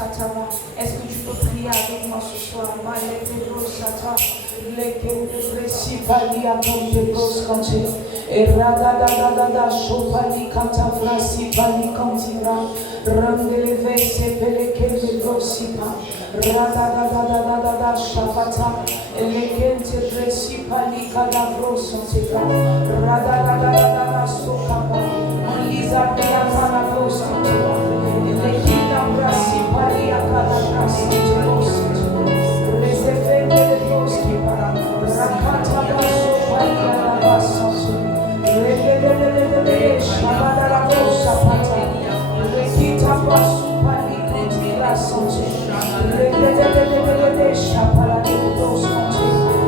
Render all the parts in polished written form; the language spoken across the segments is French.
Est-ce que tu peux prier avec moi ce soir?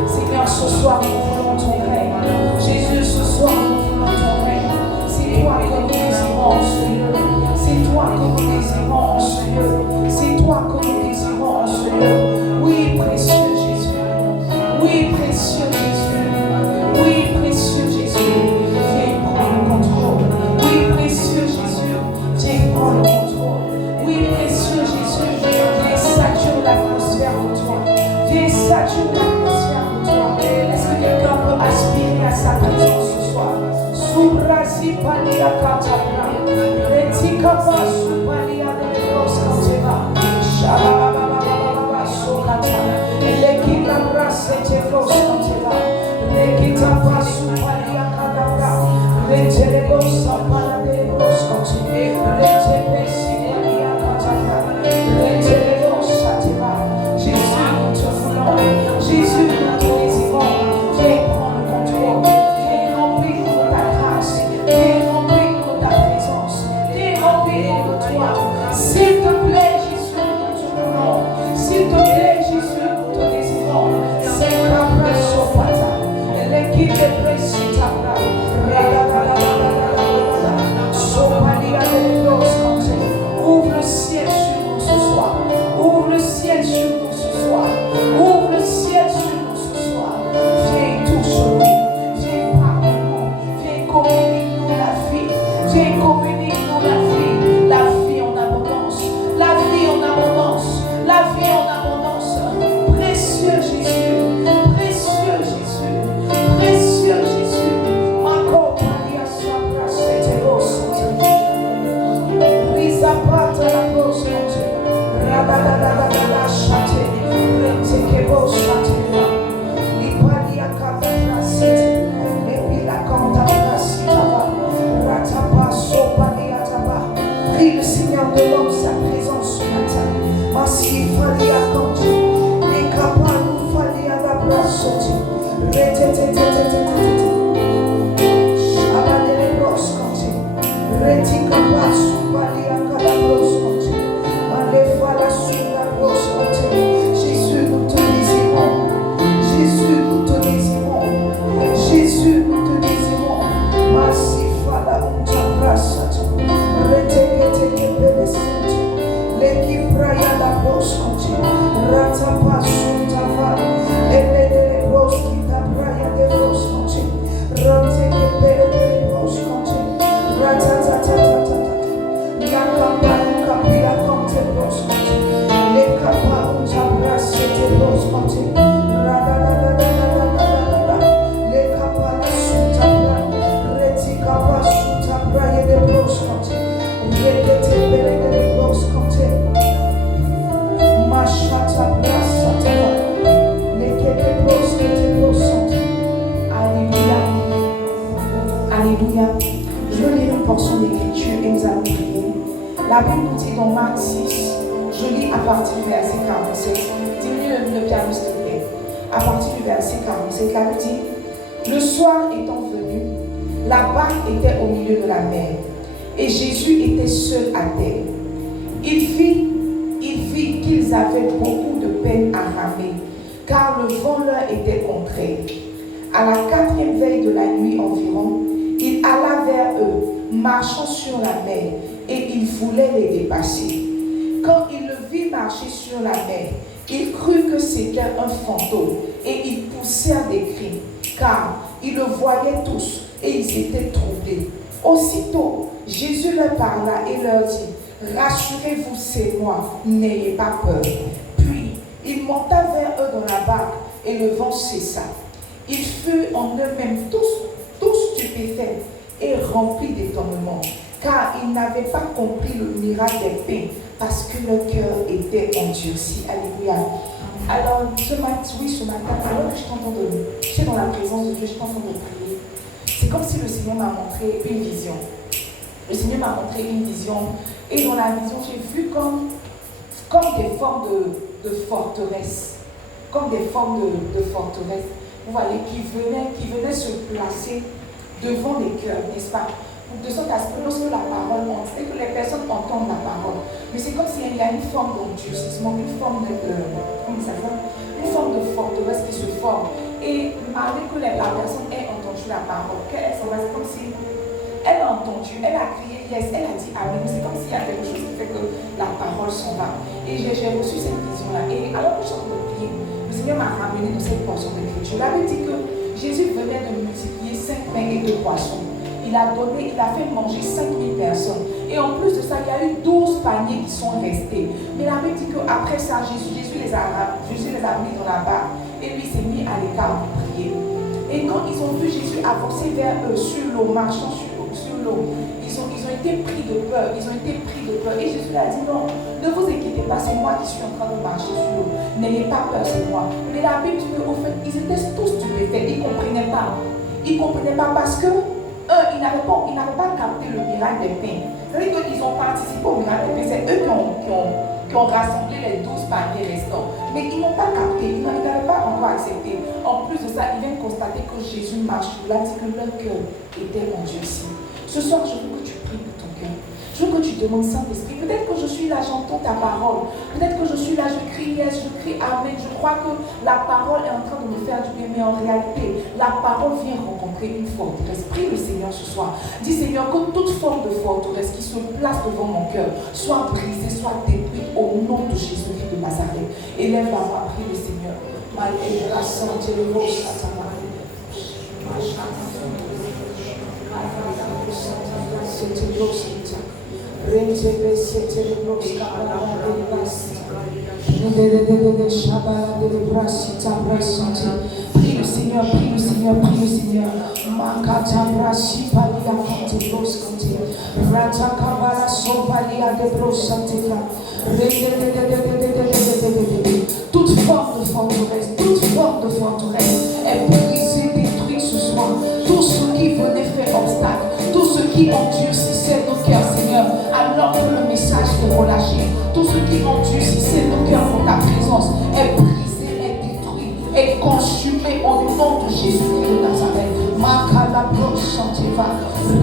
Seigneur, ce soir nous voulons ton règne. Jésus, ce soir nous voulons ton règne. C'est toi que nous désirons en ce lieu. C'est toi que nous désirons en ce lieu. C'est toi que nous désirons en ce lieu. Oui, précieux Jésus. Oui, précieux Jésus. Oui, précieux Jésus. Viens prendre le contrôle. Oui, précieux Jésus. Viens prendre le contrôle. Oui, précieux Jésus. Viens saturer l'atmosphère de toi. Viens saturer l'atmosphère de toi. Est-ce que quelqu'un peut aspirer à sa présence ce soir? Subrasi palia katapra. Retikapa supalia de los kanteva. Shababababababa sokata. Elekita brasete los kanteva. Rekitapa supalia kadabra. Retelego sapala de los kanteva. Retepesi palia katapra. Retelego sateva. Jésus, nous te voulons. Jésus, nous te désirons. Viens prendre le contrôle. Viens remplir-nous de ta grâce. Viens remplir-nous de ta présence. Viens remplir-nous de toi. S'il te plaît, Jésus, nous te voulons. S'il te plaît, Jésus, nous te désirons. C'est la presse au pata. L'équipe de presse au tabla. Ouvre le ciel sur nous ce soir. Ouvre le ciel sur nous ce soir. Ouvre le ciel sur nous ce soir. Viens touche-nous. Viens parle-nous. Viens communique-nous la vie. Viens communique-nous la vie. La vie en abondance. La vie en abondance. La vie en abondance. Précieux Jésus. Précieux Jésus. Précieux Jésus. Ma compagnie soit placée de vos sentiments. Rizapata la grosse montée. Radadadadadada chate. Retekebo chate. Lipalia kabra sete. Lepila kanta brasitava. Ratapa sopalia taba. Prie le Seigneur demande sa présence ce matin. Maski falia kante. Les kapanou falia da brasete. Retetetetetetete. Shabadele grosse kante. Retikapa sopalia kada grosse kante. Jésus, nous te désirons. Jésus, nous te désirons. Jésus, nous te désirons. Masifala untabrasata. Reteketeke belesente. L'équipe raya la brosse conti. Ratapa suntava. Eledele brosse qui tabraya de brosse conti. Ranteke belele brosse conti. Ratatatatata. Yakapa kapila conti brosse conti. Le capa unta brasete brosse conti. Radadadadadadadadada. Le capa la suta bra. Reti capa suta braye de brosse conti. Rekete belele de brosse conti. Machata brasata. Lekete brosse kete brosse conti. Alléluia. Alléluia. Je veux lire une portion d'écriture et nous allons prier. La Bible nous dit dans Marc 6, je lis à partir du verset 47. Diminue le piano s'il te plaît. À partir du verset 47, la Bible dit: le soir étant venu, la barque était au milieu de la mer et Jésus était seul à terre. Il vit qu'ils avaient beaucoup de peine à ramer, car le vent leur était contraire. À la 4e veille de la nuit environ, il alla vers eux, marchant sur la mer, et il voulait les dépasser. Quand il le vit marcher sur la mer, il crut que c'était un fantôme, et ils poussèrent des cris, car ils le voyaient tous, et ils étaient troublés. Aussitôt, Jésus leur parla et leur dit: Rassurez-vous, c'est moi, n'ayez pas peur. Puis, il monta vers eux dans la barque et le vent cessa. Ils furent en eux-mêmes tous stupéfaits et remplis d'étonnement, car ils n'avaient pas compris le miracle des pains, parce que leur cœur était endurci. Alléluia. Alors, ce matin, alors que je suis dans la présence de Dieu, je suis en train de prier. C'est comme si le Seigneur m'a montré une vision. Le Seigneur m'a montré une vision, et dans la vision, j'ai vu comme des formes de forteresses, comme des formes de forteresses, vous voyez, qui venaient se placer devant les cœurs, n'est-ce pas? De sorte à ce que lorsque la parole monte, et que les personnes entendent la parole, mais c'est comme s'il y a une forme d'endurcissement, une forme de forteresse qui se forme. Et malgré que la personne ait entendu la parole, qu'elle s'en va, c'est comme si elle a entendu, elle a crié yes, elle a dit amen, c'est comme s'il y a quelque chose qui fait que la parole s'en va. Et j'ai reçu cette vision-là. Et alors que je suis en train de prier, le Seigneur m'a ramené dans cette portion d'écriture. Il avait dit que Jésus venait de multiplier 5 pains et 2 poissons. Il a fait manger 5000 personnes. Et en plus de ça, il y a eu 12 paniers qui sont restés. Mais il avait dit qu'après ça, Jésus les a mis dans la barque. Et lui s'est mis à l'écart pour prier. Et quand ils ont vu Jésus avancer vers eux sur l'eau, marchant sur l'eau, ils ont été pris de peur. Et Jésus a dit non, ne vous inquiétez pas, c'est moi qui suis en train de marcher sur l'eau. N'ayez pas peur, c'est moi. Mais la Bible dit qu'au fait, ils étaient tous stupéfaits. Ils ne comprenaient pas. Ils ne comprenaient pas parce que ils n'avaient pas capté le miracle des pains. C'est-à-dire qu'ils ont participé au miracle des pains. C'est eux qui ont rassemblé les 12 paniers restants. Mais ils n'ont pas capté, ils n'avaient pas encore accepté. En plus de ça, ils viennent constater que Jésus marche. Il a dit que leur cœur était endurci. Ce soir, je veux que tu pries pour ton cœur. Je veux que tu demandes Saint-Esprit. Peut-être que je suis là, j'entends ta parole. Peut-être que je suis là, je crie yes, je crie amen. Je crois que la parole est en train de me faire du bien. Mais en réalité, la parole vient rencontrer une forteresse. Prie le Seigneur ce soir. Dis Seigneur, que toute forme de forteresse qui se place devant mon cœur soit brisée, soit détruite au nom de Jésus-Christ de Nazareth. Élève la voix, prie le Seigneur. Prie le Seigneur, prie le Seigneur, prie le Seigneur. Toute forme de forteresse est brisée, détruite ce soir. Tout ce qui venait faire obstacle, tout ce qui endurcissait nos cœurs, Seigneur, alors que le message est relâché, tout ce qui endurcissait nos cœurs pour ta présence est brisé, est détruit, est consumé au nom de Jésus-Christ de Nazareth. Makala Broshantiva,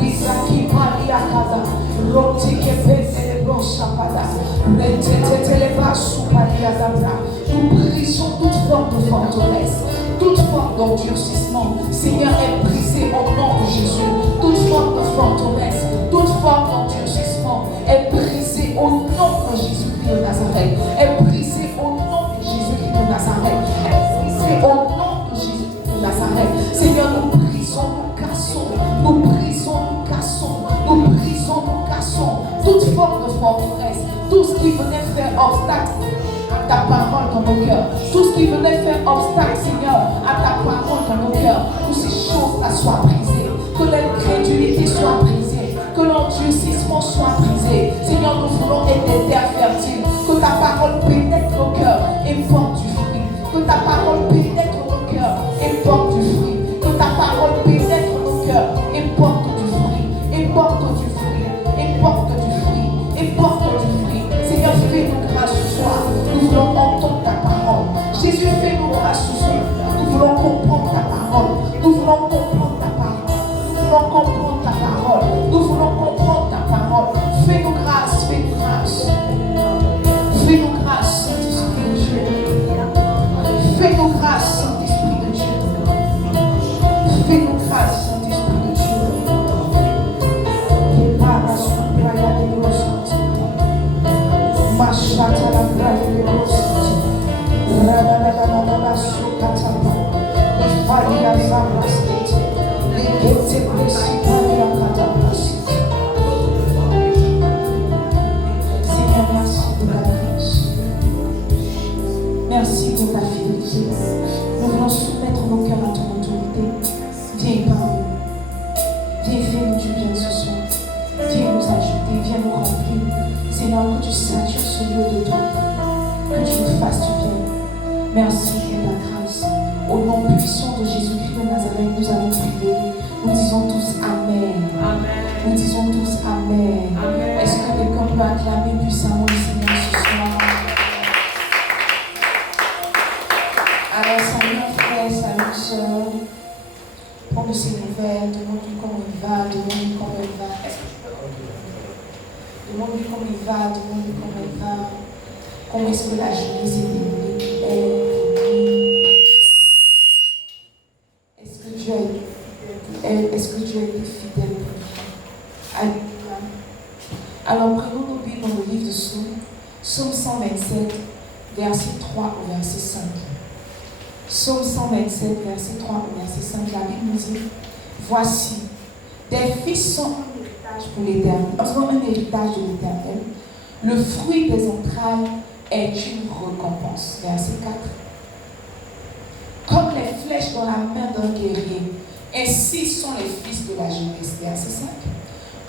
Rizaki Paliakada, Rotike Pete Broshapada, Reteteleba Supaliadabra. Nous brisons toute forme de forteresse, toute forme d'endurcissement. Seigneur, est brisée au nom de Jésus. Toute forme de forteresse, toute forme d'endurcissement est brisée au nom de Jésus-Christ de Nazareth. Est brisée au nom de Jésus-Christ de Nazareth. Est brisée au nom de Jésus-Christ de Nazareth. Seigneur, nous brisons, nous cassons, nous brisons, nous cassons, nous brisons, nous cassons toute forme de forteresse, tout ce qui venait faire obstacle à ta parole dans nos cœurs, tout ce qui venait faire obstacle, Seigneur, à ta parole dans nos cœurs, que ces choses-là soient brisées, que l'incrédulité soit brisée, que l'endurcissement soit brisé. Seigneur, nous voulons être des terres fertiles, que ta parole pénètre nos cœurs et porte du fruit, que ta parole pénètre nos cœurs et porte du fruit, que ta parole pénètre nos cœurs et porte du fruit, et porte du fruit, et porte du fruit, et porte du fruit. Seigneur, fais-nous grâce ce soir. Nous voulons entendre ta parole. Jésus, fais-nous grâce ce soir. Nous voulons comprendre ta parole. Nous voulons comprendre ta parole. Nous voulons comprendre ta parole. Nous voulons comprendre ta parole. Fais-nous grâce, fais-nous grâce. Fais-nous grâce, Saint-Esprit de Dieu. Fais-nous grâce, Saint-Esprit de Dieu. Fais-nous grâce, Saint-Esprit de Dieu. Que para suppliar de Deus. Machata la grave de Deus. Radadadadadada sukatapa. Ifalia zabrasket. Lekete presitalia kataplasket. pour ta fidélité. Nous voulons soumettre nos cœurs à ton autorité. Viens parmi nous. Viens fais-nous du bien ce soir. Viens nous ajouter, viens nous remplir. Seigneur, que tu satures ce lieu de toi. Que tu nous fasses du bien. Merci pour ta grâce. Au nom puissant de Jésus-Christ de Nazareth, nous allons prier. Nous disons tous Amen. Amen. Nous disons tous Amen. Amen. Est-ce que quelqu'un peut acclamer puissamment le Seigneur ce soir? Alors, salut frère, salut soeur. Prends de ses nouvelles, demande-lui comment il va, demande-lui comment il va. Est-ce que tu peux? Demande-lui comment il va, demande-lui comment il va. Comment est-ce que la journée s'est déroulée? Est-ce que Dieu a été fidèle pour lui? Alléluia. Alors prenons nos Bibles dans le livre de Psaume, Psaume 127, verset 3 au verset 5. Psaume 127, verset 3 au verset 5. La Bible nous dit: voici, des fils sont un héritage pour l'Éternel, un héritage de l'Éternel. Le fruit des entrailles est une récompense. Verset 4. Comme les flèches dans la main d'un guerrier, ainsi sont les fils de la jeunesse. Verset 5.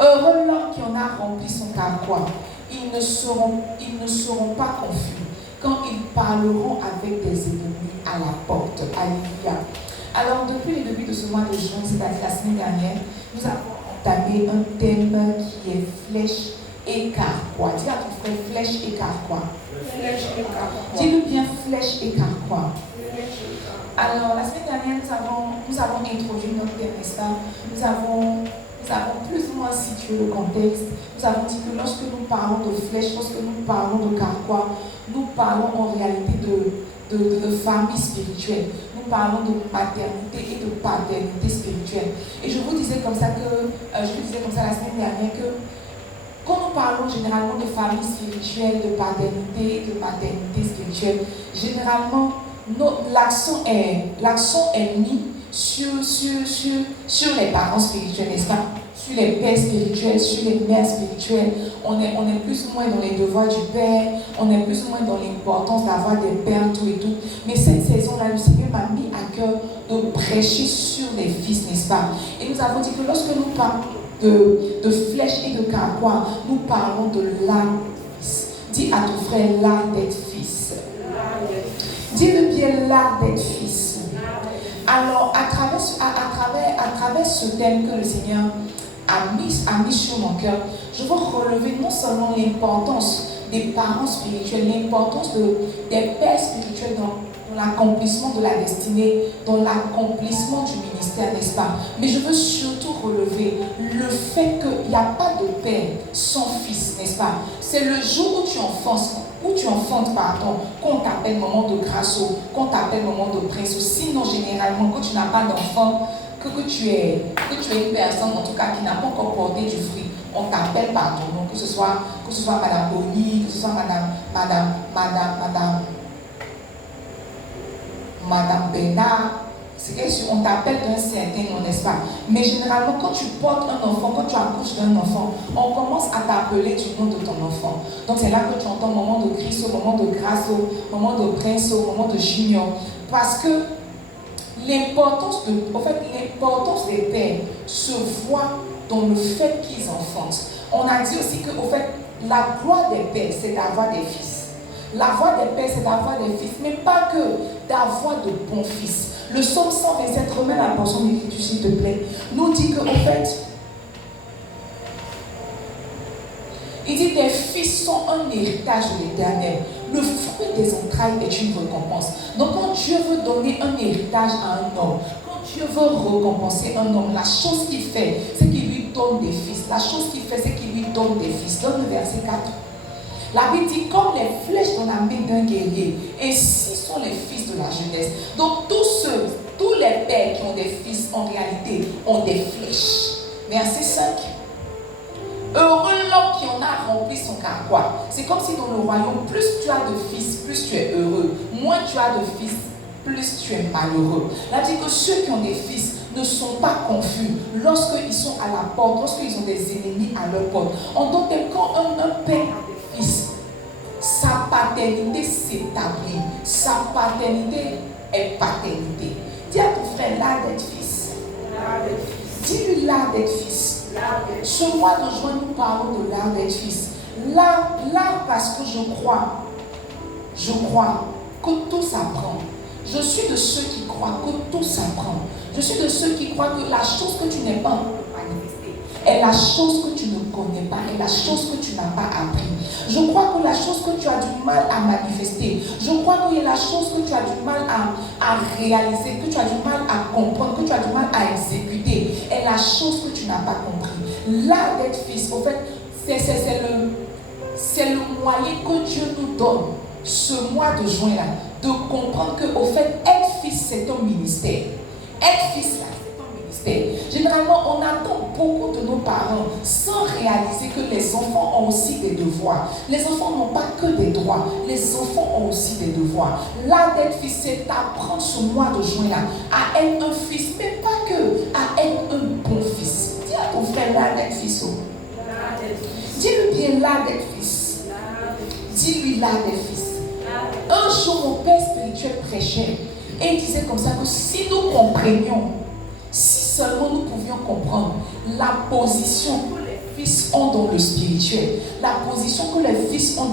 Heureux l'homme qui en a rempli son carquois. Ils ne seront pas confus quand ils parleront avec des ennemis à la porte. Alléluia. Alors, depuis le début de ce mois de juin, c'est-à-dire la semaine dernière, nous avons entamé un thème qui est flèche et carquois. Dis à ton frère flèche et carquois. Flèche et carquois. Dis-le bien, flèche et carquois. Alors, la semaine dernière, nous avons introduit notre thème, n'est-ce pas? Nous avons plus ou moins situé le contexte. Nous avons dit que lorsque nous parlons de flèche, lorsque nous parlons de carquois, nous parlons en réalité de famille spirituelle. Nous parlons de maternité et de paternité spirituelle. Et je vous disais comme ça la semaine dernière que quand nous parlons généralement de famille spirituelle, de paternité, de maternité spirituelle, généralement l'accent est mis sur les parents spirituels, n'est-ce pas? Sur les pères spirituels, sur les mères spirituelles. On est plus ou moins dans les devoirs du père, on est plus ou moins dans l'importance d'avoir des pères, tout et tout. Mais cette saison-là, le Seigneur m'a mis à cœur de prêcher sur les fils, n'est-ce pas? Et nous avons dit que lorsque nous parlons de flèche et de carquois, nous parlons de l'art des fils. Dis à ton frère l'art d'être fils. Dis-le bien, l'art d'être fils. Alors, à travers ce thème que le Seigneur a mis sur mon cœur, je veux relever non seulement l'importance des parents spirituels, l'importance des pères spirituels dans l'accomplissement de la destinée, dans l'accomplissement du ministère, n'est-ce pas? Mais je veux surtout relever le fait qu'il n'y a pas de père sans fils, n'est-ce pas? C'est le jour où tu enfantes, qu'on t'appelle moment de grâce, qu'on t'appelle moment de prince. Sinon, généralement, quand tu n'as pas d'enfant, que tu es une personne, en tout cas, qui n'a pas encore porté du fruit, on t'appelle par ton nom, que ce soit Madame Bonnie, que ce soit Madame Bénard, on t'appelle d'un certain nom, n'est-ce pas? Mais généralement, quand tu portes un enfant, quand tu accouches d'un enfant, on commence à t'appeler du nom de ton enfant. Donc c'est là que tu entends moment de Christ, moment de grâce, moment de prince, moment de junior. Parce que l'importance des pères se voit dans le fait qu'ils enfantent. On a dit aussi que, la gloire des pères, c'est d'avoir des fils. La voix des pères, c'est d'avoir des fils, mais pas que d'avoir de bons fils. Le psaume 127, remets la portion d'écriture s'il te plaît, nous dit que, il dit des fils sont un héritage de l'Éternel. Le fruit des entrailles est une récompense. Donc quand Dieu veut donner un héritage à un homme, quand Dieu veut récompenser un homme, la chose qu'il fait, c'est qu'il lui donne des fils. La chose qu'il fait, c'est qu'il lui donne des fils. Donne le verset 4. La Bible dit comme les flèches dans la main d'un guerrier, ainsi sont les fils de la jeunesse. Donc tous les pères qui ont des fils, en réalité, ont des flèches. Verset 5. Heureux l'homme qui en a rempli son carquois. C'est comme si dans le royaume, plus tu as de fils, plus tu es heureux. Moins tu as de fils, plus tu es malheureux. La Bible dit que ceux qui ont des fils ne sont pas confus lorsqu'ils sont à la porte, lorsqu'ils ont des ennemis à leur porte. En tant que quand un père a des fils, sa paternité s'établit. Sa paternité est paternité. Dis à ton frère, l'art d'être fils. Dis-lui l'art d'être fils. Ce mois de juin, nous parlons de l'art d'être fils. L'art parce que je crois que tout s'apprend. Je suis de ceux qui croient que tout s'apprend. Je suis de ceux qui croient que la chose que tu n'es pas manifestée est la chose que tu ne connais pas, est la chose que tu n'as pas appris. Je crois que la chose que tu as du mal à manifester, je crois qu'il y a la chose que tu as du mal à réaliser, que tu as du mal à comprendre, que tu as du mal à exécuter, est la chose que tu n'as pas compris. L'art d'être fils, au fait, c'est le moyen que Dieu nous donne ce mois de juin-là, de comprendre que, au fait, être fils, c'est un ministère. Être fils, là, c'est un ministère. Généralement, on attend beaucoup de nos parents sans réaliser que les enfants ont aussi des devoirs. Les enfants n'ont pas que des droits, les enfants ont aussi des devoirs. L'art d'être fils, c'est d'apprendre ce mois de juin-là à être un fils, mais pas que, à être un bon fils. Dis à ton frère, l'art d'être fils. Dis-lui bien l'art d'être fils. Dis-lui l'art d'être fils. Un jour, mon père spirituel prêchait et il disait comme ça que si nous comprenions, si seulement nous pouvions comprendre la position que les fils ont dans le spirituel, la position que les fils ont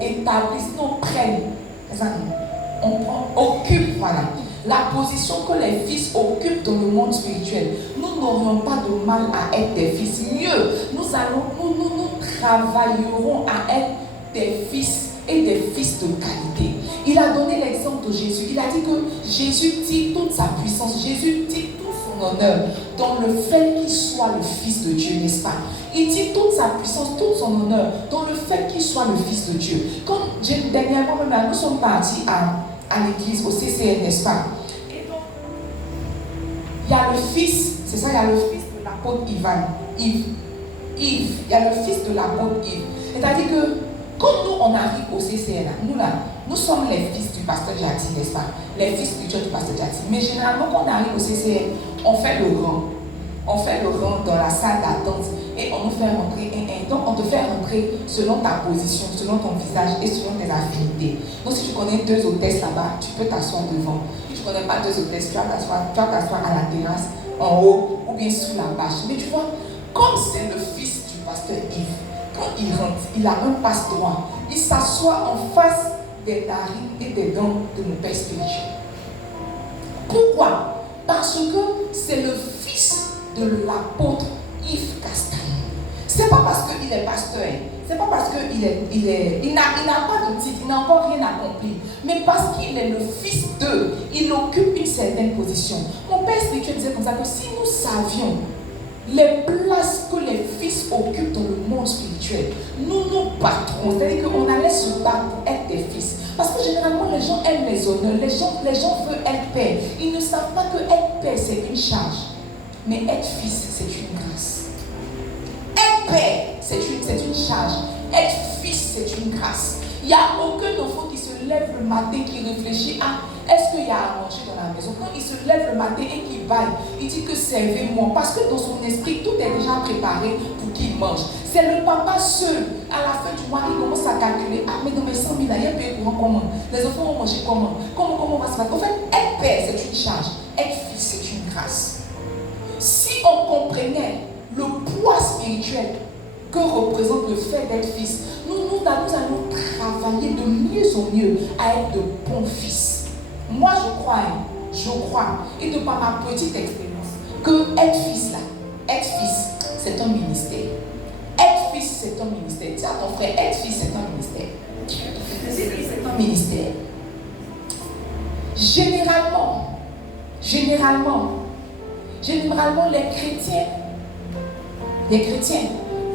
établie, nous prennent, occupe, voilà, la position que les fils occupent dans le monde spirituel, nous n'aurions pas de mal à être des fils. Mieux, nous travaillerons à être des fils et des fils de qualité. Il a donné l'exemple de Jésus. Il a dit que Jésus tire toute sa puissance, Jésus tire tout son honneur dans le fait qu'il soit le Fils de Dieu, n'est-ce pas? Il tire toute sa puissance, tout son honneur dans le fait qu'il soit le Fils de Dieu. Comme dernièrement, nous sommes partis à l'église, au CCN, n'est-ce pas? Et donc, il y a le fils, c'est ça, il y a le fils de l'apôtre Yves. Il y a le fils de l'apôtre Yves. C'est-à-dire que quand nous, on arrive au CCN, nous sommes les fils du pasteur Jati, n'est-ce pas? Les fils spirituels du pasteur Jati. Mais généralement, quand on arrive au CCN, on fait le rang. On fait le rang dans la salle d'attente et on nous fait rentrer Donc, on te fait rentrer selon ta position, selon ton visage et selon tes affinités. Donc, si tu connais 2 hôtesses là-bas, tu peux t'asseoir devant. Si tu ne connais pas 2 hôtesses, tu vas t'asseoir à la terrasse, en haut ou bien sous la bâche. Mais tu vois, comme c'est le fils du pasteur Yves, quand il rentre, il a un passe-droit. Il s'assoit en face des narines et des dents de mon père spirituel. Pourquoi? Parce que c'est le fils de l'apôtre Yves Castagne. C'est pas parce qu'il est pasteur, c'est pas parce qu'il n'a pas de titre, il n'a encore rien accompli, mais parce qu'il est le fils d'eux, il occupe une certaine position. Mon père spirituel disait comme ça que si nous savions les places que les fils occupent dans le monde spirituel, nous nous battrons. C'est-à-dire qu'on allait se battre pour être des fils. Parce que généralement, les gens aiment les honneurs, les gens veulent être père. Ils ne savent pas que être père, c'est une charge. Mais être fils, c'est une grâce. Être père, c'est une charge. Être fils, c'est une grâce. Il n'y a aucun enfant qui se lève le matin, qui réfléchit à est-ce qu'il y a à manger dans la maison. Quand il se lève le matin et qu'il baille, il dit que servez-moi. Parce que dans son esprit, tout est déjà préparé pour qu'il mange. C'est le papa seul, à la fin du mois, qui commence à calculer. Ah, mais dans mes 100 000, il y a un payé courant comment? Les enfants vont manger comment? Comment va se faire? En fait, être père, c'est une charge. Être fils, c'est une grâce. Si on comprenait le poids spirituel que représente le fait d'être fils, nous allons travailler de mieux en mieux à être de bons fils. Moi, je crois, et de par ma petite expérience, que être fils, c'est un ministère. Être fils, c'est un ministère. Dis à ton frère, être fils, c'est un ministère. C'est un ministère. Généralement, les chrétiens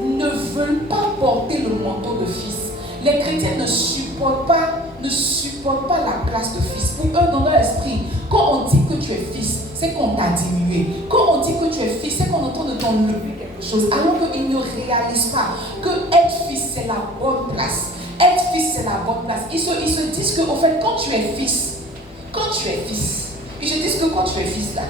ne veulent pas porter le manteau de fils. Les chrétiens ne supportent pas la place de fils. Pour eux, dans leur esprit, quand on dit que tu es fils, c'est qu'on t'a diminué. Quand on dit que tu es fils, c'est qu'on entend de t'enlever quelque chose. Alors qu'ils ne réalisent pas que être fils, c'est la bonne place. Être fils, c'est la bonne place. Ils se disent que, au fait, quand tu es fils, ils se disent que quand tu es fils là,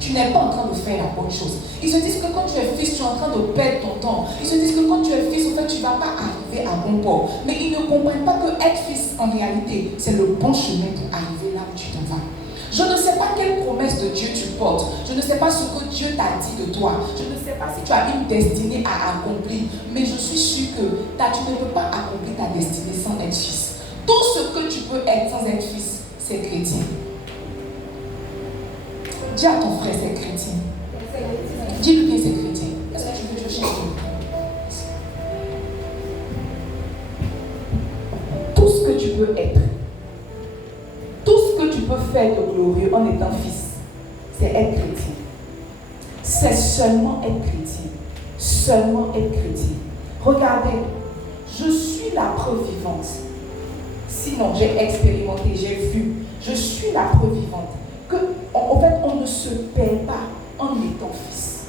tu n'es pas en train de faire la bonne chose. Ils se disent que quand tu es fils, tu es en train de perdre ton temps. Ils se disent que quand tu es fils, en fait, tu ne vas pas arriver à bon port. Mais ils ne comprennent pas que être fils, en réalité, c'est le bon chemin pour arriver là où tu t'en vas. Je ne sais pas quelle promesse de Dieu tu portes. Je ne sais pas ce que Dieu t'a dit de toi. Je ne sais pas si tu as une destinée à accomplir. Mais je suis sûre que tu ne peux pas accomplir ta destinée sans être fils. Tout ce que tu peux être sans être fils, c'est chrétien. Dis à ton frère, c'est chrétien. Dis-lui bien, c'est chrétien. Est-ce que tu veux que je change? Tout ce que tu peux être, tout ce que tu peux faire de glorieux en étant fils, c'est être chrétien. C'est seulement être chrétien. Seulement être chrétien. Regardez, je suis la preuve vivante. Sinon, j'ai expérimenté, j'ai vu. Je suis la preuve vivante que, en fait, on ne se perd pas en étant fils.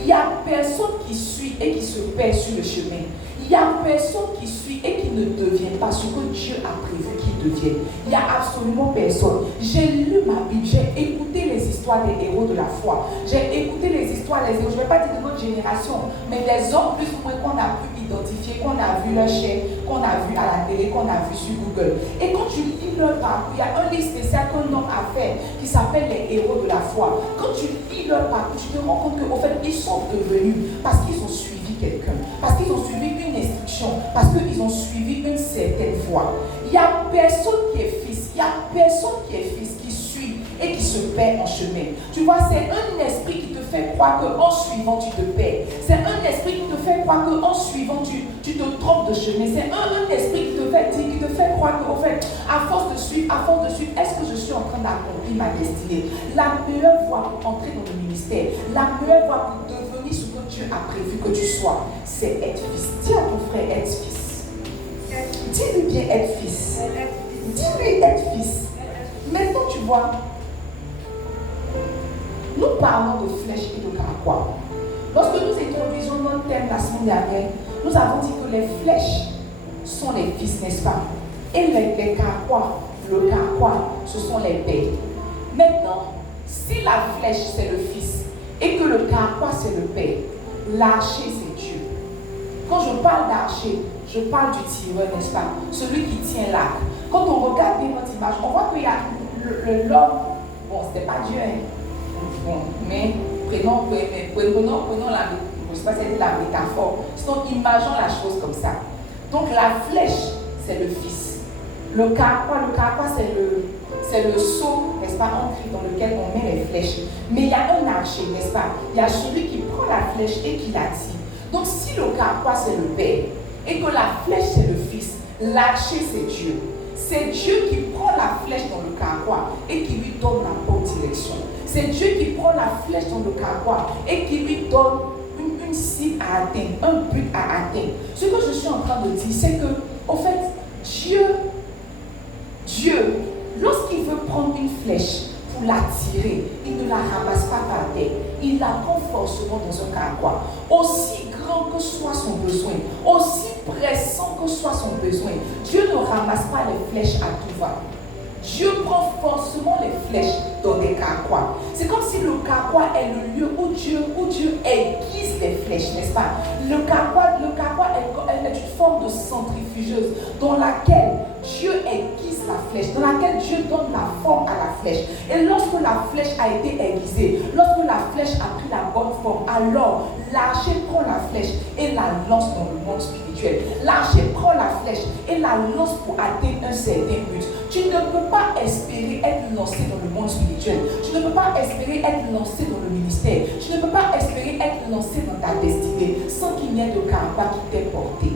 Il n'y a personne qui suit et qui se perd sur le chemin. Il n'y a personne qui suit et qui ne devient pas ce que Dieu a prévu qu'il devienne. Il n'y a absolument personne. J'ai lu ma Bible, j'ai écouté les histoires des héros de la foi. J'ai écouté les histoires des héros, je ne vais pas dire de notre génération, mais des hommes plus ou moins qu'on a pu identifier, qu'on a vu leur chaîne, qu'on a vu à la télé, qu'on a vu sur Google. Et quand tu lis leur parcours, il y a un livre spécial qu'un homme a fait qui s'appelle les héros de la foi. Quand tu lis leur parcours, tu te rends compte qu'en fait, ils sont devenus parce qu'ils ont suivi quelqu'un, parce qu'ils ont suivi une instruction, parce qu'ils ont suivi une certaine voie. Il n'y a personne qui est fils, il n'y a personne qui est fils qui suit et qui se perd en chemin. Tu vois, c'est un esprit qui te fait croire qu'en suivant tu te perds. C'est un esprit qui te fait croire qu'en suivant tu te trompes de chemin. C'est un esprit qui te fait croire qu'en fait, à force de suivre, est-ce que je suis en train d'accomplir ma destinée? La meilleure voie pour entrer dans le ministère, la meilleure voie pour devenir ce que Dieu a prévu que tu sois, c'est être fils. Dis à ton frère, être fils. Dis-lui bien être fils. Dis-lui être fils. Maintenant, tu vois, nous parlons de flèches et de carquois. Lorsque nous introduisions notre thème la semaine dernière, nous avons dit que les flèches sont les fils, n'est-ce pas? Et les carquois, le carquois, ce sont les pères. Maintenant, si la flèche c'est le fils et que le carquois c'est le père, l'archer c'est Dieu. Quand je parle d'archer, je parle du tireur, n'est-ce pas? Celui qui tient l'arc. Quand on regarde bien notre image, on voit qu'il y a l'homme, bon, c'était pas Dieu, hein? Bon, mais prenons je sais pas si c'est la métaphore, sinon imaginons la chose comme ça. Donc la flèche, c'est le fils. Le carquois c'est le seau, n'est-ce pas, ancré dans lequel on met les flèches. Mais il y a un archer, n'est-ce pas? Il y a celui qui prend la flèche et qui la tire. Donc si le carquois c'est le père et que la flèche c'est le fils, l'archer c'est Dieu. C'est Dieu qui prend la flèche dans le carquois et qui lui donne la bonne direction. C'est Dieu qui prend la flèche dans le carquois et qui lui donne une cible à atteindre, un but à atteindre. Ce que je suis en train de dire, c'est que, au fait, Dieu, lorsqu'il veut prendre une flèche pour la tirer, il ne la ramasse pas par terre. Il la prend forcément dans un carquois. Aussi grand que soit son besoin, aussi pressant que soit son besoin, Dieu ne ramasse pas les flèches à tout va. Dieu prend forcément les flèches dans des carquois. C'est comme si le carquois est le lieu où Dieu aiguise les flèches, n'est-ce pas? Le carquois est une forme de centrifugeuse dans laquelle Dieu aiguise la flèche, dans laquelle Dieu donne la forme à la flèche. Et lorsque la flèche a été aiguisée, lorsque la flèche a pris la bonne forme, alors l'archer prend la flèche et la lance dans le monde spirituel. L'archer prend la flèche et la lance pour atteindre un certain but. Tu ne peux pas espérer être lancé dans le monde spirituel. Tu ne peux pas espérer être lancé dans le ministère. Tu ne peux pas espérer être lancé dans ta destinée sans qu'il y ait de carquois qui t'ait porté.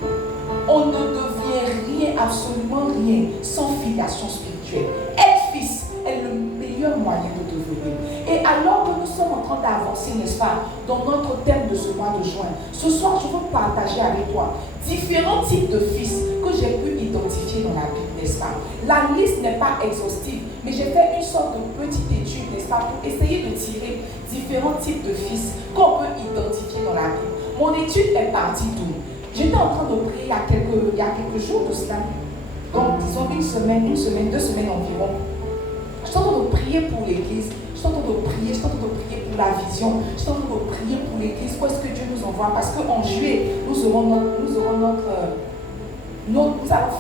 On ne devient rien, absolument rien, sans filiation spirituelle. Être fils est le meilleur moyen de devenir. Et alors que nous sommes en train d'avancer, n'est-ce pas, dans notre thème de ce mois de juin, ce soir, je veux partager avec toi différents types de fils que j'ai pu identifier dans la Bible, n'est-ce pas? La liste n'est pas exhaustive, mais j'ai fait une sorte de petite étude, n'est-ce pas, pour essayer de tirer différents types de fils qu'on peut identifier dans la Bible. Mon étude est partie d'où? J'étais en train de prier il y a quelques jours de cela, donc disons une semaine, 2 semaines environ. J'étais en train de prier pour l'église. Je suis en train de prier, je suis en train de prier pour la vision, je suis en train de prier pour l'église, où est-ce que Dieu nous envoie? Parce qu'en juillet, nous allons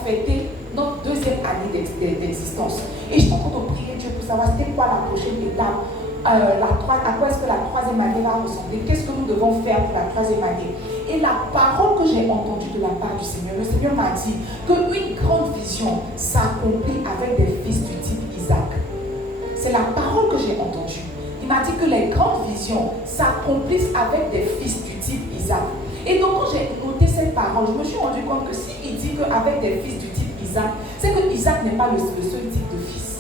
fêter notre deuxième année d'existence. Et je suis en train de prier Dieu pour savoir c'était quoi la prochaine étape, à quoi est-ce que la troisième année va ressembler, qu'est-ce que nous devons faire pour la troisième année. Et la parole que j'ai entendue de la part du Seigneur, le Seigneur m'a dit qu'une grande vision s'accomplit avec des fils du type Isaac. C'est la parole que j'ai entendue. Il m'a dit que les grandes visions s'accomplissent avec des fils du type Isaac. Et donc quand j'ai noté cette parole, je me suis rendu compte que s'il dit qu'avec des fils du type Isaac, c'est que Isaac n'est pas le seul type de fils.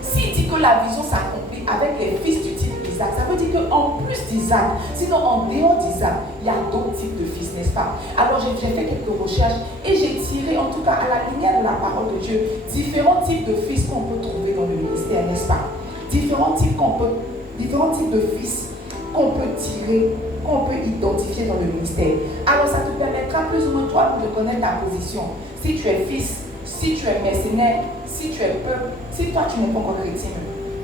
S'il dit que la vision s'accomplit avec les fils du type Isaac, ça veut dire qu'en plus d'Isaac, sinon en dehors d'Isaac, il y a d'autres types de fils, n'est-ce pas? Alors j'ai fait quelques recherches et j'ai tiré, en tout cas à la lumière de la parole de Dieu, différents types de fils qu'on peut trouver dans le ministère, n'est-ce pas? Différents types de fils qu'on peut tirer, qu'on peut identifier dans le ministère. Alors ça te permettra plus ou moins toi de connaître ta position. Si tu es fils, si tu es mercenaire, si tu es peuple, si toi tu n'es pas encore chrétien,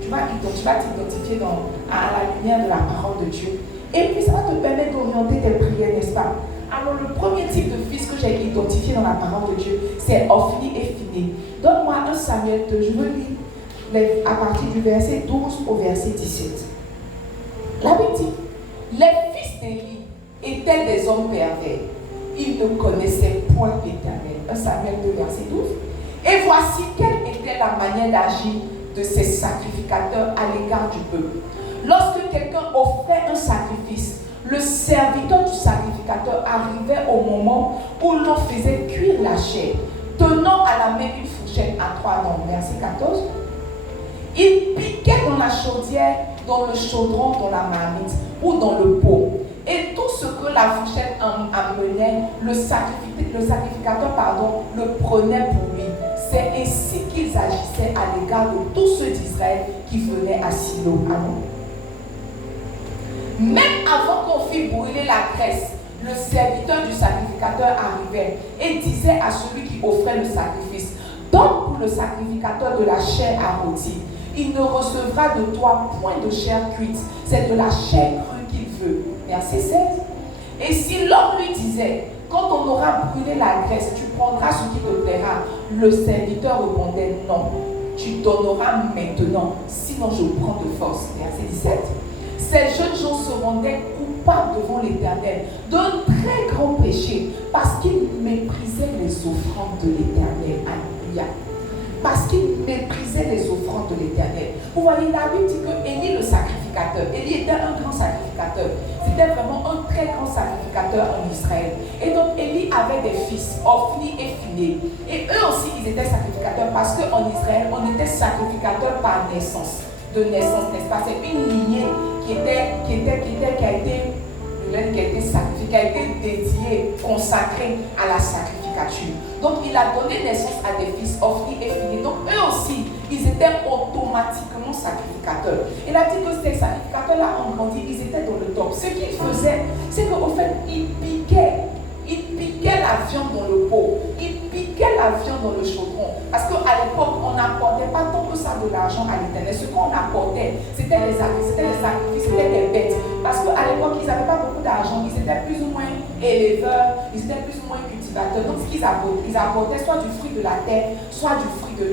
tu vas t'identifier à la lumière de la parole de Dieu. Et puis ça va te permettre d'orienter tes prières, n'est-ce pas? Alors le premier type de fils que j'ai identifié dans la parole de Dieu, c'est Ophni et Phiné. Donne-moi 1 Samuel 2, je veux lire à partir du verset 12 au verset 17. La Bible dit, les fils d'Élie étaient des hommes pervers. Ils ne connaissaient point l'Éternel. 1 Samuel 2, verset 12. Et voici quelle était la manière d'agir de ces sacrificateurs à l'égard du peuple. Lorsque quelqu'un offrait un sacrifice, le serviteur du sacrificateur arrivait au moment où l'on faisait cuire la chair, tenant à la main une fourchette à 3 dents. Verset 14. Il piquait dans la chaudière, dans le chaudron, dans la marmite ou dans le pot. Et tout ce que la fourchette amenait, le sacrificateur le prenait pour lui. C'est ainsi qu'ils agissaient à l'égard de tous ceux d'Israël qui venaient à Silo. Amen. Même avant qu'on fît brûler la graisse, le serviteur du sacrificateur arrivait et disait à celui qui offrait le sacrifice, donne pour le sacrificateur de la chair à rôtir. Il ne recevra de toi point de chair cuite, c'est de la chair crue qu'il veut. Verset 16. Et si l'homme lui disait, quand on aura brûlé la graisse, tu prendras ce qui te plaira, le serviteur répondait, non, tu donneras maintenant, sinon je prends de force. Verset 17. Ces jeunes gens se rendaient coupables devant l'Éternel d'un très grand péché parce qu'ils méprisaient les offrandes de l'Éternel. Alléluia. Parce qu'ils méprisaient les offrandes de l'Éternel. Vous voyez, la Bible dit que Élie le sacrificateur, Élie était un grand sacrificateur. C'était vraiment un très grand sacrificateur en Israël. Et donc Élie avait des fils, Ophni et Phiné. Et eux aussi, ils étaient sacrificateurs parce qu'en Israël, on était sacrificateur par naissance. De naissance, n'est-ce pas? C'est une lignée qui a été sacrifiée, qui a été dédiée, consacrée à la sacrificature. Donc il a donné naissance à des fils, Ophni et Phiné. Donc eux aussi, ils étaient automatiquement sacrificateurs. Il a dit que ces sacrificateurs-là ont grandi, ils étaient dans le top. Ce qu'ils faisaient, c'est qu'au fait, ils piquaient la viande dans le pot, ils piquaient la viande dans le chaudron. Parce qu'à l'époque, on n'apportait pas tant que ça de l'argent à l'Éternel. Ce qu'on apportait, c'était les sacrifices, c'était des bêtes. Parce qu'à l'époque, ils n'avaient pas beaucoup d'argent, ils étaient plus ou moins éleveurs, ils étaient plus ou moins cultivateurs. Donc, ce qu'ils apportaient soit du fruit de la terre, soit du fruit de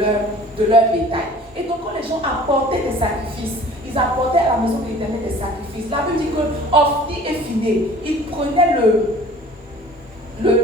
leur bétail. Et donc, quand les gens apportaient des sacrifices, ils apportaient à la maison de l'Éternel des sacrifices. La Bible dit que Ophni et Phiné, ils prenaient le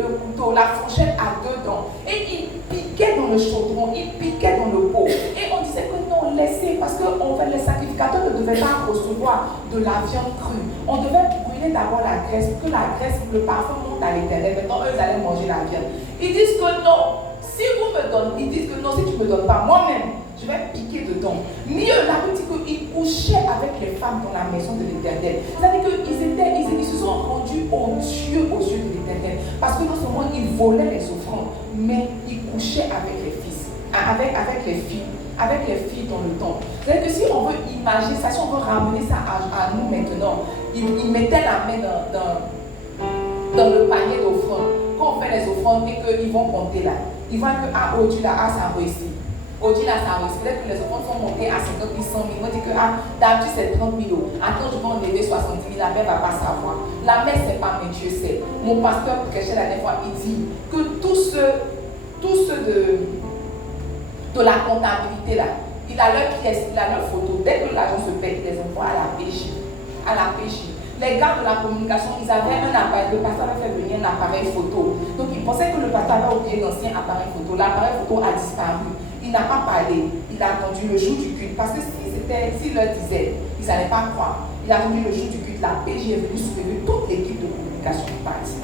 couteau, la fourchette à 2 dents, et ils piquaient dans le chaudron, ils piquaient dans le pot. Et on disait que non, laissez, parce que les sacrificateurs ne devaient pas recevoir de la viande crue. On devait brûler d'abord la graisse, pour que la graisse, le parfum monte à l'Éternel. Maintenant, eux, ils allaient manger la viande. Ils disent que non, si vous me donnez, ils disent que non, si tu ne me donnes pas, moi-même, je vais piquer dedans. Mieux, la Bible dit qu'ils couchaient avec les femmes dans la maison de l'Éternel. C'est-à-dire qu'ils se sont rendus odieux aux yeux de l'Éternel. Parce que non seulement ils volaient les offrandes, mais ils couchaient avec les fils, avec les filles dans le temple. C'est-à-dire que si on veut imaginer ça, si on veut ramener ça à nous maintenant, ils mettaient la main dans le panier d'offrandes. Quand on fait les offrandes et qu'ils vont compter là, ils voient que Dieu là, ça a réussi. Aujourd'hui, là, ça arrive. Peut-être que les enfants sont montés à 50 000, 100 000. Ils vont dire que d'habitude, c'est 30 000 euros. Attends, je vais enlever 70 000. La mère ne va pas savoir. La mère, c'est pas, mais Dieu sait. Mon pasteur, pour prêcher la dernière fois, il dit que tous ceux de la comptabilité, là, il a leur pièce, il a leur photo. Dès que l'argent se paie, il les envoie à la PJ. À la PJ. Les gars de la communication, ils avaient un appareil, le pasteur avait fait venir un appareil photo. Donc ils pensaient que le pasteur avait oublié l'ancien appareil photo. L'appareil photo a disparu. Il n'a pas parlé. Il a attendu le jour du culte. Parce que s'il leur disait, ils n'allaient pas croire. Il a attendu le jour du culte. La PJ est venue soulever toute l'équipe de communication du parti.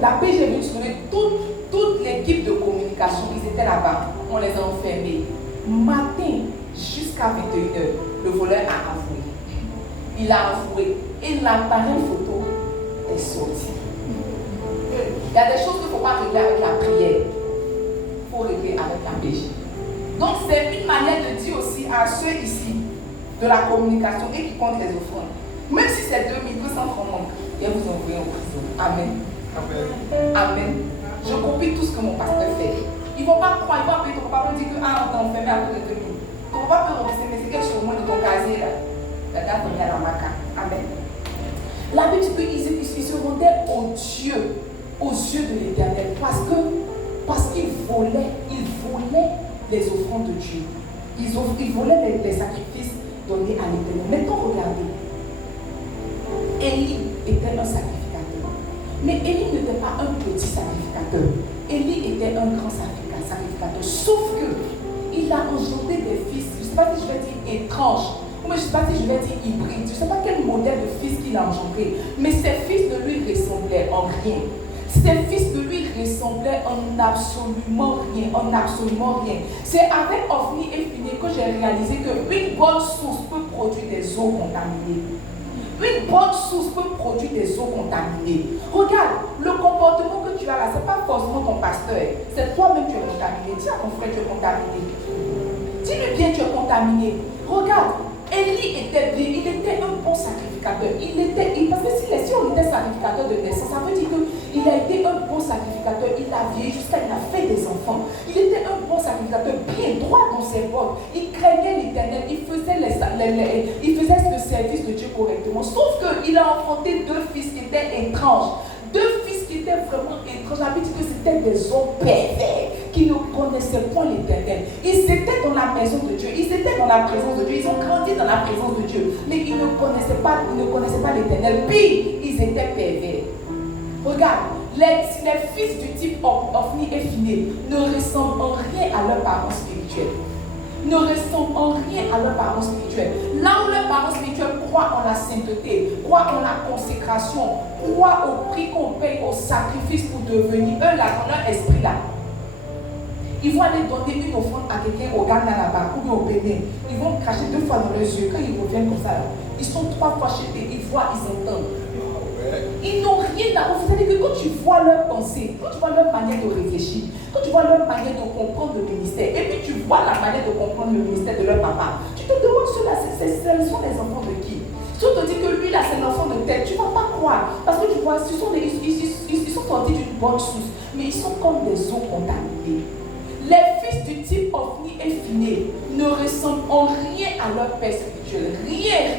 La PJ est venue soulever toute l'équipe de communication. Ils étaient là-bas. On les a enfermés. Matin jusqu'à 21h, le voleur a avoué. Il a avoué et l'appareil photo est sorti. Il y a des choses qu'il ne faut pas régler avec la prière. Il faut régler avec la PJ. Donc c'est une manière de dire aussi à ceux ici de la communication et qui comptent les offrandes. Même si c'est 2200 francs manquent, et vous envoyez en prison. Amen. Amen. Amen. Je copie tout ce que mon pasteur fait. Ils ne vont pas croire, ils vont appeler ton papa, ils vont dire que on t'a enfermé à cause de 2000. Ton papa peut rembourser, mais c'est quelque chose au moins de ton casier là. La date est à la maca. Amen. La Bible dit qu'ils se rendaient aux yeux de l'Éternel parce qu'ils volaient les offrandes de Dieu. Ils volaient les sacrifices donnés à l'Éternel. Maintenant, regardez. Élie était un sacrificateur. Mais Élie n'était pas un petit sacrificateur. Élie était un grand sacrificateur. Sauf que il a engendré des fils, je ne sais pas si je vais dire étranges. Mais je ne sais pas si je vais dire hybride, je ne sais pas quel modèle de fils qu'il a engendré, mais ses fils ne lui ressemblaient en rien. Ses fils ne lui ressemblaient en absolument rien. C'est avec Ophni et Phinéas que j'ai réalisé qu'une bonne source peut produire des eaux contaminées. Une bonne source peut produire des eaux contaminées. Regarde, le comportement que tu as là, ce n'est pas forcément ton pasteur, c'est toi-même qui es contaminé. Dis à ton frère, tu es contaminé. Dis-lui bien, tu es contaminé. Regarde. Élie était bien, il était un bon sacrificateur. Parce que si on était sacrificateur de naissance, ça veut dire qu'il a été un bon sacrificateur. Il a vieilli jusqu'à il a fait des enfants. Il était un bon sacrificateur, bien droit dans ses voies. Il craignait l'Éternel, il faisait le service de Dieu correctement. Sauf qu'il a enfanté deux fils qui étaient étranges. Deux fils qui étaient vraiment étranges. La Bible dit que c'était des hommes pervers qui ne connaissaient point l'Éternel. Ils étaient dans la maison de Dieu, ils étaient dans la présence de Dieu, ils ont grandi dans la présence de Dieu, mais ils ne connaissaient pas l'Éternel. Puis ils étaient pervers. Regarde, les fils du type Ophni et Phinéas ne ressemblent en rien à leurs parents spirituels. Ne ressemblent en rien à leurs parents spirituels. Là où leurs parents spirituels croient en la sainteté, croient en la consécration, croient au prix qu'on paye, au sacrifice pour devenir, eux là, dans leur esprit là, ils vont aller donner une offrande à quelqu'un au Ghana là-bas ou au Bénin. Ils vont cracher 2 fois dans leurs yeux. Quand ils reviennent comme ça, ils sont 3 fois jetés, ils voient, ils entendent. Ils n'ont rien à voir. C'est-à-dire que quand tu vois leur pensée, quand tu vois leur manière de réfléchir, quand tu vois leur manière de comprendre le ministère, et puis tu vois la manière de comprendre le ministère de leur papa, tu te demandes ceux-là, ce sont les enfants de qui? Si on te dit que lui là c'est l'enfant de tête, tu ne vas pas croire. Parce que tu vois, ils sont sortis d'une bonne source, mais ils sont comme des eaux contaminées. Les fils du type Ophni et Phinéas ne ressemblent en rien à leur père spirituel. Rien.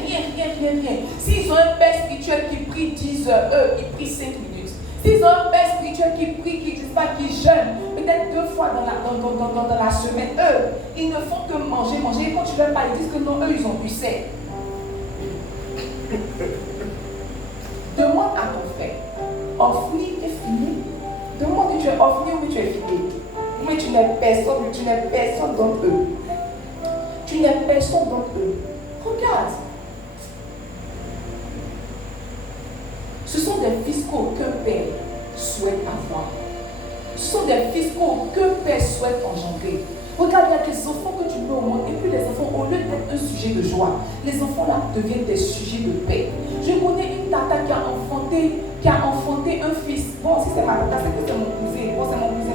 S'ils ont un père spirituel qui prie 10 heures, eux, ils prient 5 minutes. S'ils ont un père spirituel qui prie, qui ne dit pas qu'ils jeûnent, peut-être 2 fois dans la semaine, eux, ils ne font que manger. Et quand tu leur parles, ils disent que non, eux, ils ont du sel. Demande à ton frère, Ophni et Phinéas. Demande si tu es Ophni ou tu es Phinéas. Mais tu n'es personne d'entre eux. Regarde. Ce sont des fils qu'aucun père souhaite avoir. Ce sont des fils qu'aucun père souhaite engendrer. Regarde, il y a des enfants que tu mets au monde, et puis les enfants, au lieu d'être un sujet de joie, les enfants là deviennent des sujets de paix. Je connais une tata qui a enfanté un fils. Bon, si c'est ma tata, c'est que c'est mon cousin. Bon, c'est mon cousin.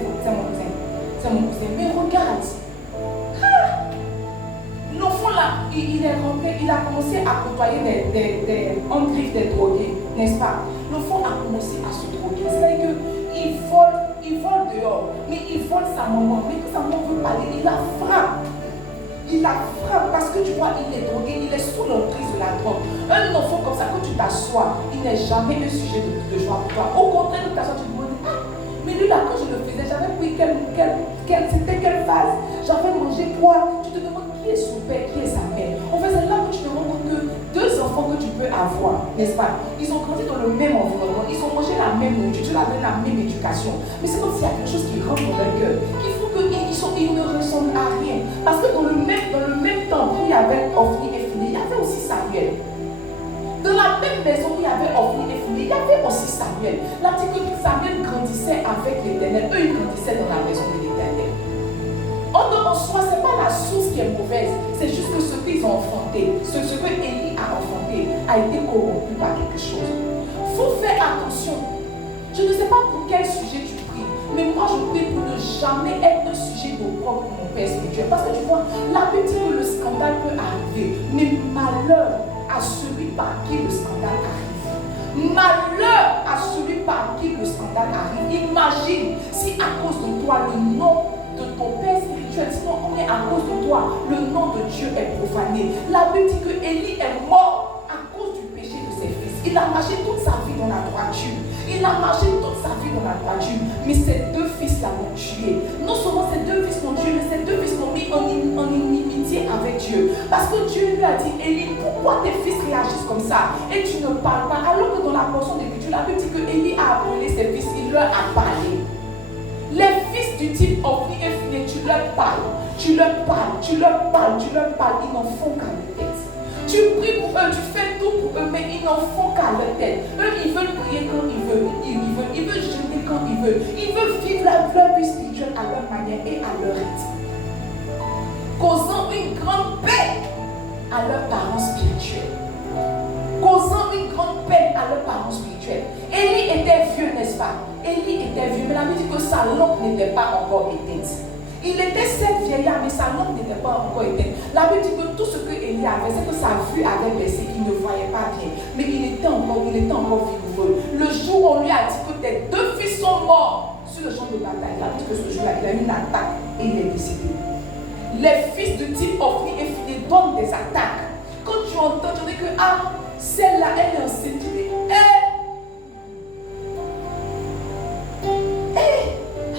Mais regarde. L'enfant là, il est rentré, il a commencé à côtoyer des drogués, n'est-ce pas? L'enfant a commencé à se droguer. C'est-à-dire qu'il vole dehors, mais il vole sa maman. Mais quand parler, il la frappe. Il la frappe parce que tu vois, il est drogué, il est sous l'emprise de la drogue. Un enfant comme ça, quand tu t'assois, il n'est jamais un sujet de joie pour toi. Au contraire, tu t'assois, tu te dis, ah, mais lui là, quand je le faisais, j'avais pris c'était quelle phase? J'avais mangé quoi? Tu te demandes qui est son père, qui est sa mère. En fait, c'est là que tu te rends compte que deux enfants que tu peux avoir, n'est-ce pas? Ils ont grandi dans le même environnement, ils ont mangé la même nourriture, tu leur donnes la même éducation. Mais c'est comme s'il y a quelque chose qui rentre dans leur cœur, qui font qu'ils ne ressemblent à rien. Parce que dans le même temps où il y avait Ophni et Phiné, il y avait aussi Samuel. Dans la même maison où il y avait Ophni et Phiné, il y avait aussi Samuel. La petite que Samuel grandissait avec l'Éternel, eux ils grandissaient dans la maison de l'Éternel. En soi, ce n'est pas la source qui est mauvaise, c'est juste que ce qu'ils ont enfanté, ce que Élie a enfanté, a été corrompu par quelque chose. Il faut faire attention. Je ne sais pas pour quel sujet tu pries, mais moi je prie pour ne jamais être un sujet d'opprobre pour mon père spirituel. Parce que tu vois, la Bible dit que le scandale peut arriver, mais malheur à celui par qui le scandale arrive. Malheur à celui par qui le scandale arrive. Imagine si à cause de toi le nom de ton père spirituel, sinon on est à cause de toi, le nom de Dieu est profané. La Bible dit que Élie est mort à cause du péché de ses fils. Il a marché toute sa vie dans la droiture. Il a marché toute sa vie dans la droiture. Mais ses deux fils l'ont tué. Non seulement ses deux fils l'ont tué, mais ses deux fils l'ont mis en inimitié avec Dieu. Parce que Dieu lui a dit, Élie, pourquoi tes fils réagissent comme ça et tu ne parles pas? Alors que dans la portion d'Écriture, la Bible dit que Élie a appelé ses fils, il leur a parlé. Les fils du type Ophni et Phiné, tu leur parles, ils n'en font qu'à leur tête. Tu pries pour eux, tu fais tout pour eux, mais ils n'en font qu'à leur tête. Eux, ils veulent prier quand ils veulent, ils veulent jeûner quand ils veulent vivre leur vie spirituelle à leur manière et à leur rythme, causant une grande paix à leurs parents spirituels. Élie était vieux, n'est-ce pas? Élie était vieux, mais la Bible dit que sa lampe n'était pas encore éteinte. Il était certes vieillard, mais sa lampe n'était pas encore éteinte. La Bible dit que tout ce que Élie avait, c'est que sa vue avait baissé, qu'il ne voyait pas bien. Mais il était encore vigoureux. Le jour où on lui a dit que tes deux fils sont morts sur le champ de bataille, il a dit que ce jour-là, il a eu une attaque et il est décédé. Les fils de type Ophni et Phiné donnent des attaques. Quand tu entends, tu dis que celle-là, elle est enceinte, tu dis,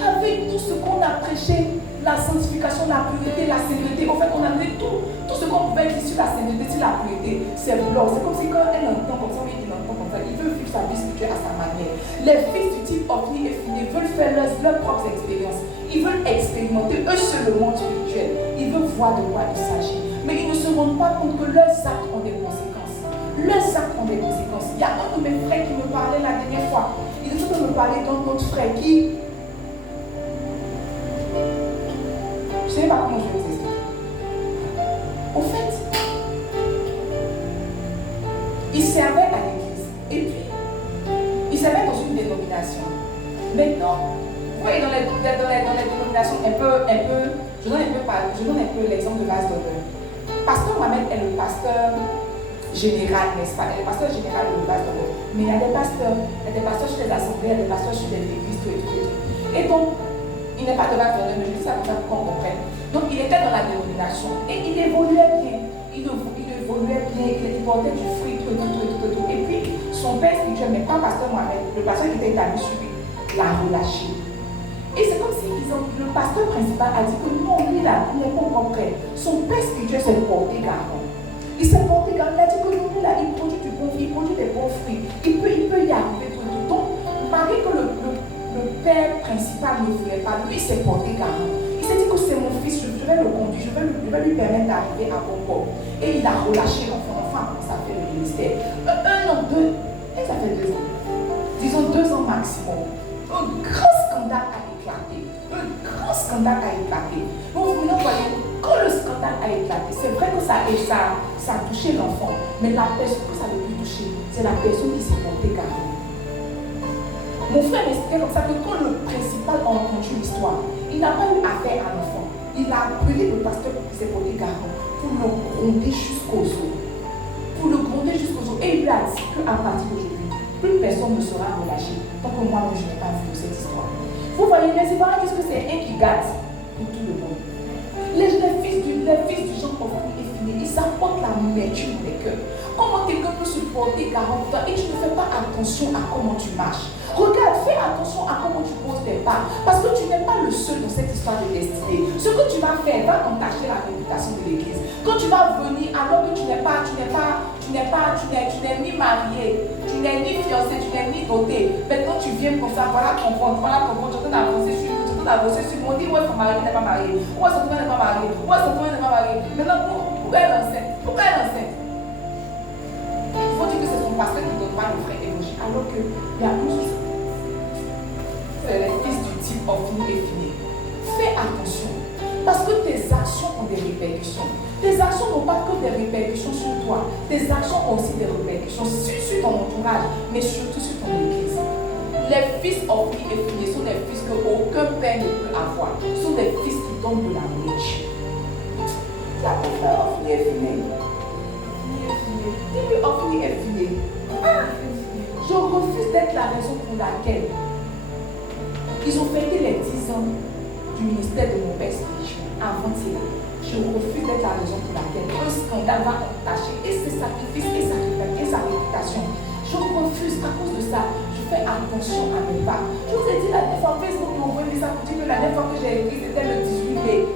avec tout ce qu'on a prêché, la sanctification, la pureté, la sainteté, au fait, on a mis tout ce qu'on pouvait dire sur la sainteté, sur la pureté, c'est blanc. C'est comme si quand elle entend comme ça, il entend comme ça, il veut vivre sa vie spirituelle à sa manière. Les fils du type Ophni et Phiné veulent faire leurs propres expériences. Ils veulent expérimenter eux seuls le monde spirituel. Ils veulent voir de quoi il s'agit. Mais ils ne se rendent pas compte que leurs actes ont des conséquences. Leurs actes ont des conséquences. Il y a un de mes frères qui me parlait la dernière fois. Il était en train de me parler d'un autre frère qui... Je ne sais pas comment je vais vous expliquer. Au fait, il servait à l'église. Et puis, il servait dans une dénomination. Maintenant, vous voyez, dans les dénominations un peu, je donne un peu l'exemple de base d'honneur. Pasteur Mohamed est le pasteur général, n'est-ce pas? Il est le pasteur général de base d'honneur. Mais il y a des pasteurs chez les assemblées, il y a des pasteurs chez les églises, tout. Et donc, il n'est pas de base d'honneur, mais je dis ça pour ça qu'on comprenne. Donc, il était dans la dénomination et il évoluait bien. Il portait du fruit, tout. Et puis, son père spirituel, mais pas pasteur Mohamed, le pasteur qui était établi sur lui, l'a relâché. Et c'est comme si le pasteur principal a dit que non, lui là, il n'est pas encore prêt. Son père spirituel s'est porté garant. Il s'est porté garant, il a dit que lui là, il produit du bon fruit, il produit des bons fruits. Il peut y arriver tout. Donc, malgré que le père principal ne voulait pas, lui s'est porté garant. Il s'est dit que c'est mon fils, je vais le conduire, je vais lui permettre d'arriver à bon port. Et il a relâché l'enfant, ça fait le ministère. Un an, deux, et ça fait 2 ans. Disons 2 ans maximum. Un grand scandale a éclaté. Donc, vous voyez, quand le scandale a éclaté, c'est vrai que ça a touché l'enfant, mais la personne que ça a le plus touché, c'est la personne qui s'est portée garant. Mon frère m'expliquait comme ça que quand le principal a entendu l'histoire, il n'a pas eu affaire à l'enfant. Il a appelé le pasteur qui s'est porté garant pour le gronder jusqu'aux os. Et il lui a dit qu'à partir d'aujourd'hui, plus personne ne sera relâché tant que moi je n'ai pas vu cette histoire. Vous voyez, les Ivoiriens disent que c'est un qui gâte pour tout le monde. l'amertume dans les cœurs. Comment quelqu'un peut supporter 40 ans et tu ne fais pas attention à comment tu marches. Regarde, fais attention à comment tu poses tes pas. Parce que tu n'es pas le seul dans cette histoire de destinée. Ce que tu vas faire va entacher la réputation de l'église. Quand tu vas venir alors que tu n'es ni marié, tu n'es ni fiancé, tu n'es ni doté. Maintenant tu viens pour ça, voilà ton compte, tu es en train d'avancer sur moi. On dit, ouais, son mari n'est pas marié. Ouais, son mari n'est pas marié. Ouais, son mari n'est pas marié. Maintenant, pourquoi elle est enceinte? Pourquoi elle est enceinte? Il faut dire que c'est son pasteur qui ne donne pas le vrai évangile. Alors qu'il y a une chose. C'est les fils du type Ophni et Phiné. Fais attention. Parce que tes actions ont des répercussions. Tes actions n'ont pas que des répercussions sur toi. Tes actions ont aussi des répercussions sur ton entourage, mais surtout sur ton église. Les fils Ophni et Phiné sont des fils qu'aucun père ne peut avoir. Ce sont des fils qui donnent de la nourriture. Tu as ton frère Ophni et Phiné. Dis-lui Ophni et Phiné. Je refuse d'être la raison pour laquelle ils ont fêté les 10 ans du ministère de mon père spirituel avant-hier. Je refuse d'être la raison pour laquelle un scandale va entacher et ses sacrifices et sa réputation. Je refuse à cause de ça. Je fais attention à mes pas. Je vous ai dit la dernière fois, Facebook m'a envoyé ça pour dire que la dernière fois que j'ai écrit, c'était le 18 mai.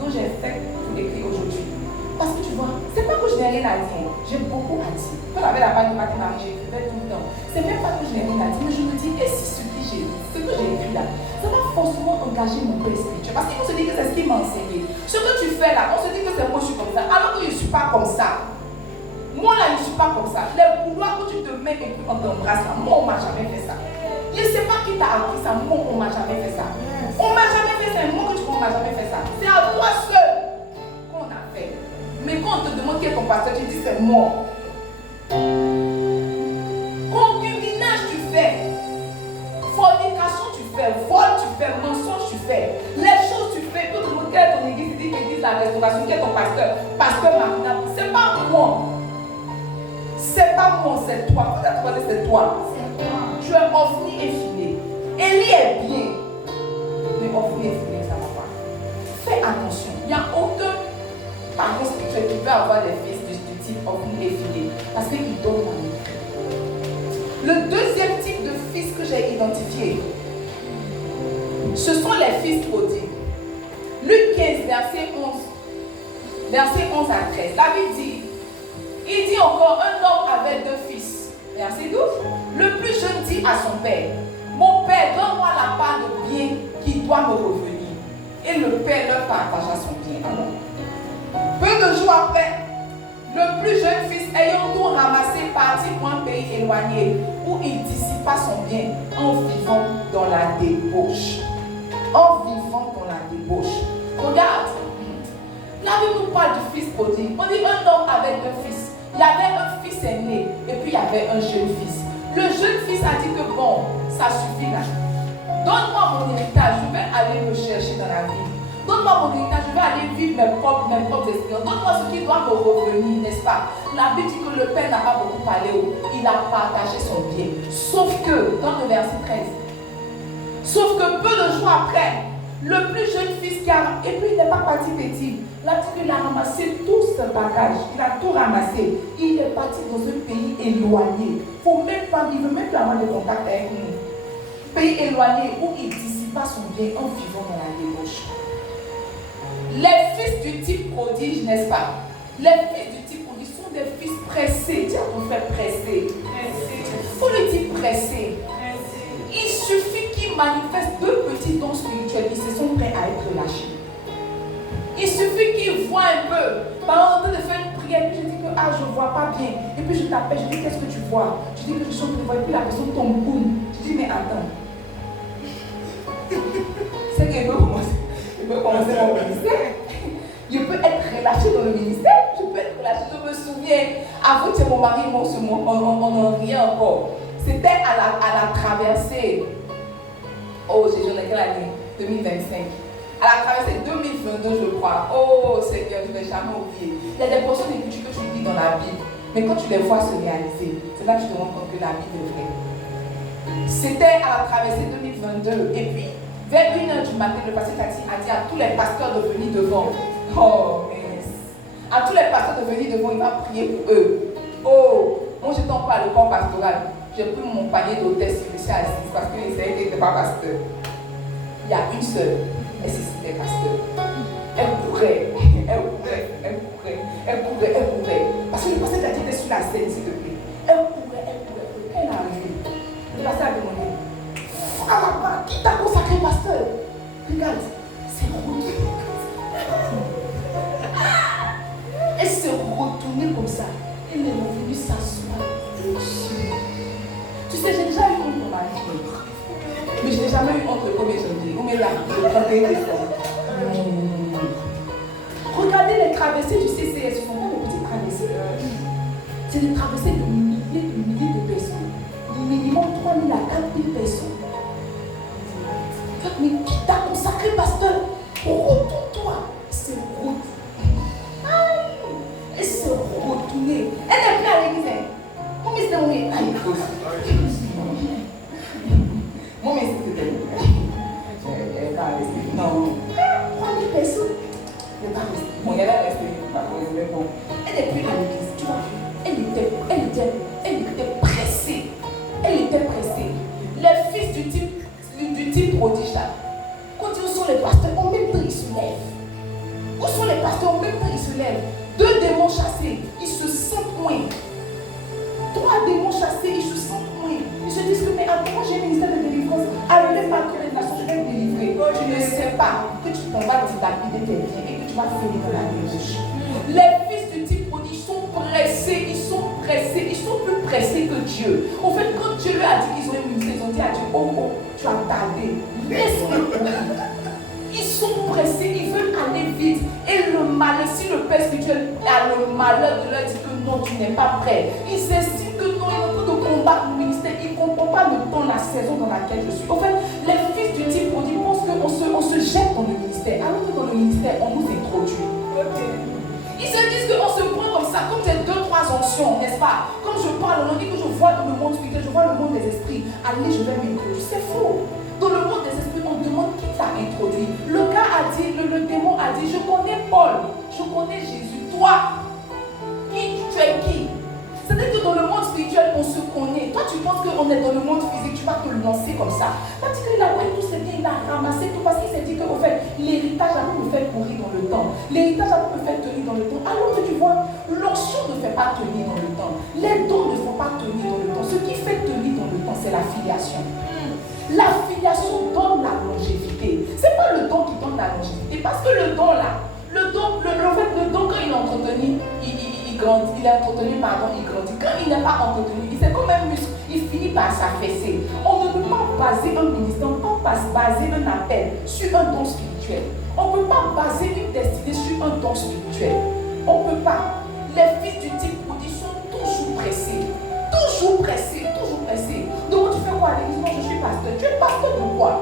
Donc j'ai fait pour l'écrire aujourd'hui. Parce que tu vois, c'est pas que je n'ai rien à dire. J'ai beaucoup à dire. Quand j'avais la page de Marie, j'écrivais tout le temps. C'est même pas que je n'ai rien à dire, mais je me dis, et si ce que j'ai écrit là, ça va forcément engager mon père spirituel. Parce qu'il faut se dire que c'est ce qu'il m'a enseigné. Ce que tu fais là, on se dit que c'est moi je suis comme ça, alors que je ne suis pas comme ça. Moi là, je ne suis pas comme ça. Les couloirs où tu te mets et puis on t'embrasse là, moi on ne m'a jamais fait ça. Je ne sais pas qui t'a appris ça, moi on ne m'a jamais fait ça. On ne m'a jamais fait ça, et moi que tu vois, on ne m'a jamais fait ça. C'est à toi seul qu'on a fait. Mais quand on te demande qui est ton pasteur, tu dis c'est moi. Concubinage tu fais, fornication tu fais, vol tu fais, mensonge tu fais, les choses tu fais, tout le monde quelle est ton église, il dit l'église la restauration, qui est ton pasteur, pasteur Marina, c'est pas moi. C'est pas moi, c'est toi. Peut-être que c'est toi. Tu es Ophni et Phiné. Élie est bien. Mais Ophni et Phiné, ça ne va pas. Fais attention. Il n'y a aucun parent spirituel qui peut avoir des fils du type Ophni et Phiné. Parce qu'ils donnent la vie. Le deuxième type de fils que j'ai identifié, ce sont les fils prodigues. Luc 15, verset 11. Verset 11 à 13. La Bible dit, il dit encore, un homme avait 2 fils. Verset 12. Le plus jeune dit à son père, mon père, donne-moi la part de bien qui doit me revenir. Et le père leur partagea son bien. Peu de jours après, le plus jeune fils, ayant tout ramassé, partit pour un pays éloigné où il dissipa son bien en vivant dans la débauche. En vivant dans la débauche. Regarde, la Bible nous parle du fils prodigue. On dit un homme avait 2 fils. Il y avait un fils aîné et puis il y avait un jeune fils. Le jeune fils a dit que bon, ça suffit là. Donne-moi mon héritage, je vais aller me chercher dans la vie. Donne-moi mon héritage, je vais aller vivre mes propres expériences. Donne-moi ce qui doit me revenir, n'est-ce pas? La Bible dit que le père n'a pas beaucoup parlé, il a partagé son bien. Sauf que, dans le verset 13, sauf que peu de jours après, le plus jeune fils qui a, et puis il n'est pas parti petit. Là, il a ramassé tout ce bagage, il a tout ramassé. Il est parti dans un pays éloigné. Il ne veut même pas avoir de contact avec nous. Pays éloigné où il dissipa son bien en vivant dans la débauche. Les fils du type prodige, n'est-ce pas? Les fils du type prodige sont des fils pressés. Dis à ton frère pressé. Il faut le dire pressé. Il suffit qu'ils manifestent 2 petits dons spirituels, ils se sont prêts à être lâchés. Il suffit qu'ils voient un peu. Par exemple, de faire une prière, puis je dis que je ne vois pas bien. Et puis je t'appelle, je dis qu'est-ce que tu vois? Tu dis que je chante une voix, et puis la personne tombe, boum. Je dis mais attends. C'est que je peux commencer mon ministère. Je peux être relâché dans le ministère. Je peux être relâché. Je me souviens, avant que mon mari, on n'en riait encore. C'était à la traversée. Oh, j'en ai quelle année? 2025. À la traversée 2022, je crois. Oh Seigneur, je ne vais jamais oublier. Il y a des portions d'écriture que tu lis dans la Bible, mais quand tu les vois se réaliser, c'est là que tu te rends compte que la Bible est vraie. C'était à la traversée 2022. Et puis, vers 1h du matin, le pasteur Tati a dit à tous les pasteurs de venir devant. Oh, mais À tous les pasteurs de venir devant, il va prier pour eux. Oh, moi j'étais encore à l'école pastorale. J'ai pris mon panier d'hôtesse, je me suis assise parce que les sœurs n'étaient pas pasteurs. Il y a une seule, elle se sentait pasteur. Elle courait. Parce que le pasteur qui était sur la scène, s'il te plaît. Elle courait. Elle est arrivée. Le pasteur a demandé, ah là-bas, qui t'a consacré pasteur? Regarde, c'est Ruth. Elle s'est retournée comme ça. Elle est revenue s'asseoir. Tu sais, j'ai déjà eu honte pour ma vie. Mais je n'ai jamais eu honte le 1er janvier. On est là, le 31 décembre. Regardez les traversées du CCS. Ce ne sont pas des petites traversées. C'est des traversées de milliers de personnes. Minimum 3 000 à 4 000 personnes. Mais qui t'a consacré, pasteur? Retourne-toi. C'est route. Elle s'est retournée. Elle n'est plus à l'église. Mon mère, c'était mon mère. Mon mère, c'était elle va rester. Non. 3 000 personnes. Elle va rester. Bon, elle est restée. Elle n'est plus à l'église. Tu vois, elle était pressée. Elle était pressée. Les fils du type prodige là. Quand ils sont les pasteurs, en même temps ils se lèvent. Où sont les pasteurs? En même temps ils se lèvent. 2 démons chassés, ils se sentent moins. 3 démons chassés, ils se sentent moins. Ils se disent que mais attends, j'ai un ministère de délivrance. Arrivé par toutes les nations, je vais me délivrer. Tu ne sais pas que tu t'en vas dilapider tes pieds et que tu vas finir dans la débauche. Les fils du type prodige sont pressés, ils sont plus pressés que Dieu. En fait, quand Dieu leur a dit qu'ils ont un ministère, ils ont dit à Dieu, oh, tu as tardé. Laisse-le courir. Ils sont pressés, ils veulent aller vite. Et le malheur, si le Père spirituel a le malheur de leur dire que non, tu n'es pas prêt, ils estiment que non, ils ont en train de combattre le ministère. Ils ne comprennent pas le temps, la saison dans laquelle je suis. En fait, les fils du type prodige pensent qu'on se jette dans le ministère. Alors que dans le ministère, on nous introduit. Ils se disent qu'on se prend comme ça, comme j'ai 2-3 onctions, n'est-ce pas? Comme je parle, on dit que je vois dans le monde spirituel, je vois le monde des esprits. Allez, je vais m'introduire. C'est faux. Dans le monde des esprits, on demande qui t'a introduit. Le gars a dit, le démon a dit, je connais Paul, je connais Jésus. Toi, tu es qui? C'est-à-dire que dans le monde spirituel, on se connaît. Toi, tu penses qu'on est dans le monde physique, tu vas te lancer comme ça. Parce qu'il a pris tout ce bien, il a ramassé tout, parce qu'il s'est dit que, au fait, l'héritage a pu me faire courir dans le temps. L'héritage a pu me faire tenir dans le temps. Alors que tu vois, l'onction ne fait pas tenir dans le temps. Les dons ne font pas tenir dans le temps. Ce qui fait tenir dans le temps, c'est la filiation. La filiation donne la longévité. Ce n'est pas le don qui donne la longévité. Parce que le don là, le don quand il est entretenu, il grandit. Il est entretenu, pardon, il grandit. Quand il n'est pas entretenu, c'est comme un muscle. Il finit par s'affaisser. On ne peut pas baser un ministère, on ne peut pas baser un appel sur un don spirituel. On ne peut pas baser une destinée sur un don spirituel. On ne peut pas. Les fils du type prodige sont toujours pressés. Toujours pressés, toujours pressés. Donc tu fais quoi à l'église? Non, je suis pasteur. Tu es pasteur de quoi?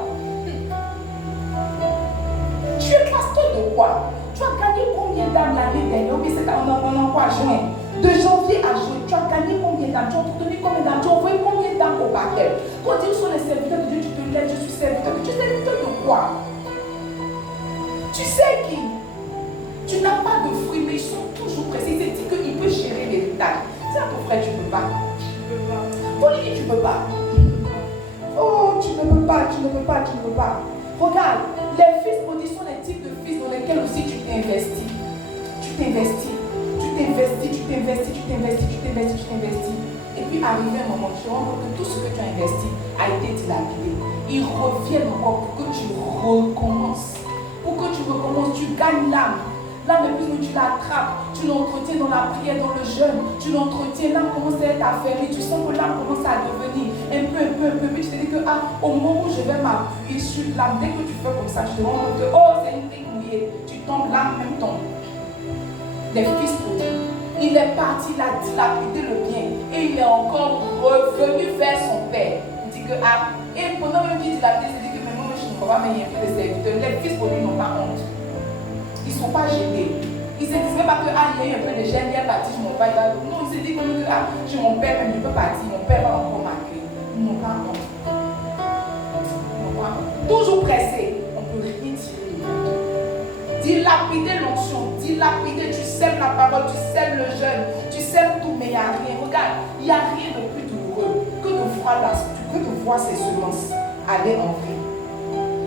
Tu es pasteur de quoi? Tu as gagné combien d'âmes l'année dernière? Oui, c'est en quoi? Juin. De janvier à juin, tu as gagné combien d'âmes? Tu as obtenu combien d'âmes? Tu as envoyé combien d'âmes au baptême? Quand ils sont les serviteurs de Dieu, tu te lèves, je suis serviteur. Tu es serviteur de quoi? Tu sais qui? Tu n'as pas de fruits, mais ils sont toujours pressés. Il dit qu'il peut gérer l'héritage. C'est à peu près, tu ne peux pas. Pauline, tu ne peux pas. Oh, tu ne peux pas. Regarde, les fils prodiges sont les types de fils dans lesquels aussi tu t'investis. Et puis arrivé un moment, tu te rends compte que tout ce que tu as investi a été dilapidé. Ils reviennent encore pour que tu recommences. Tu gagnes l'âme. L'âme de plus, tu l'attrapes, tu l'entretiens dans la prière, dans le jeûne, tu l'entretiens, l'âme commence à être affairée, tu sens que l'âme commence à devenir un peu, puis tu te dis que au moment où je vais m'appuyer sur l'âme, dès que tu fais comme ça, tu te rends compte que c'est une brique mouillée, tu tombes, l'âme même tombe. Les fils prodiges, il est parti, il a dilapidé le bien, et il est encore revenu vers son père. Il dit que et pendant même qu'il dilapide, il dit que maintenant je ne peux pas m'aider un peu de serviteurs. Les fils prodiges n'ont pas honte. Ils ne sont pas gênés. Ils ne se disent même pas que il y a eu un peu de gêne, il est parti, je m'en vais. Non, ils se disent que chez mon père, même je peux partir, mon père va encore m'accueillir. Ils n'ont pas honte. Toujours pressé, on ne peut rien tirer de lui. dilapider l'onction, dilapider, tu sèmes la parole, tu sèmes le jeûne, tu sèmes tout, mais il n'y a rien. Regarde, il n'y a rien de plus douloureux que de voir ces semences aller en vie.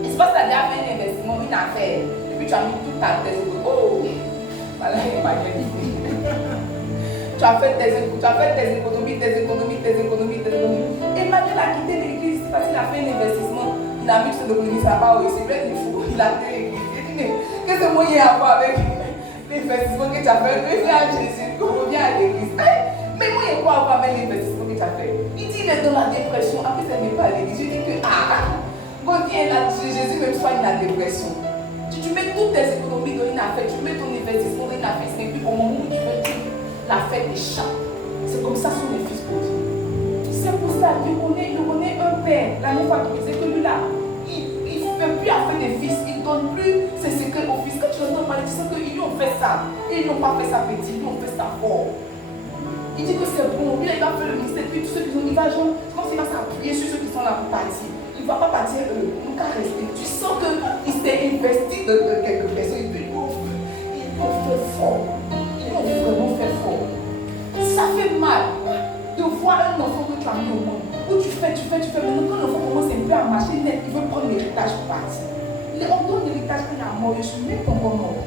Et c'est parce que tu as déjà fait un investissement, une affaire, et puis tu as mis toute ta tête. Oh, voilà, il m'a dit. Tu as fait tes économies. Emmanuel a quitté l'église parce qu'il a fait un investissement. Il a mis sur l'économie, ça va, oui, c'est vrai, il faut. Il a quitté l'église. Il dit, mais qu'est-ce que moi il y a à voir avec l'investissement que tu as fait? Il vient à Jésus, qu'on revient à l'église. Mais moi, il y a quoi à voir avec l'investissement que tu as fait? Il dit, il est dans la dépression. Après, ça n'est pas à l'église. Je dis que, quand viens là, Jésus même soigne la dépression. Tu mets toutes tes économies dans une affaire, tu mets ton investissement dans une affaire, et puis au moment où tu veux dire, la fête échappe. C'est comme ça sont les fils prodiges. C'est pour ça qu'il connaît un père. La même fois qu'il disait que lui là, il ne fait plus affaire des fils, il ne donne plus ses secrets aux fils. Quand tu entends parler, tu sais qu'ils lui ont fait ça. Et ils n'ont pas fait ça petit, ils ont fait ça fort. Il dit que c'est bon, lui il va faire le ministère, puis tous ceux qui sont, il va genre, c'est comme s'il va s'appuyer sur ceux qui sont là pour partir. Il ne va pas partir eux, il va rester. Tu sens qu'il s'est investi de quelques personnes, ils l'ont fait fort. Ils l'ont vraiment fait fort. Ça fait mal de voir un enfant que tu as mis au monde, où tu fais, maintenant quand l'enfant commence un peu à marcher net, il veut prendre l'héritage pour partir. Il est encore l'héritage quand il est mort, je suis même pas encore mort.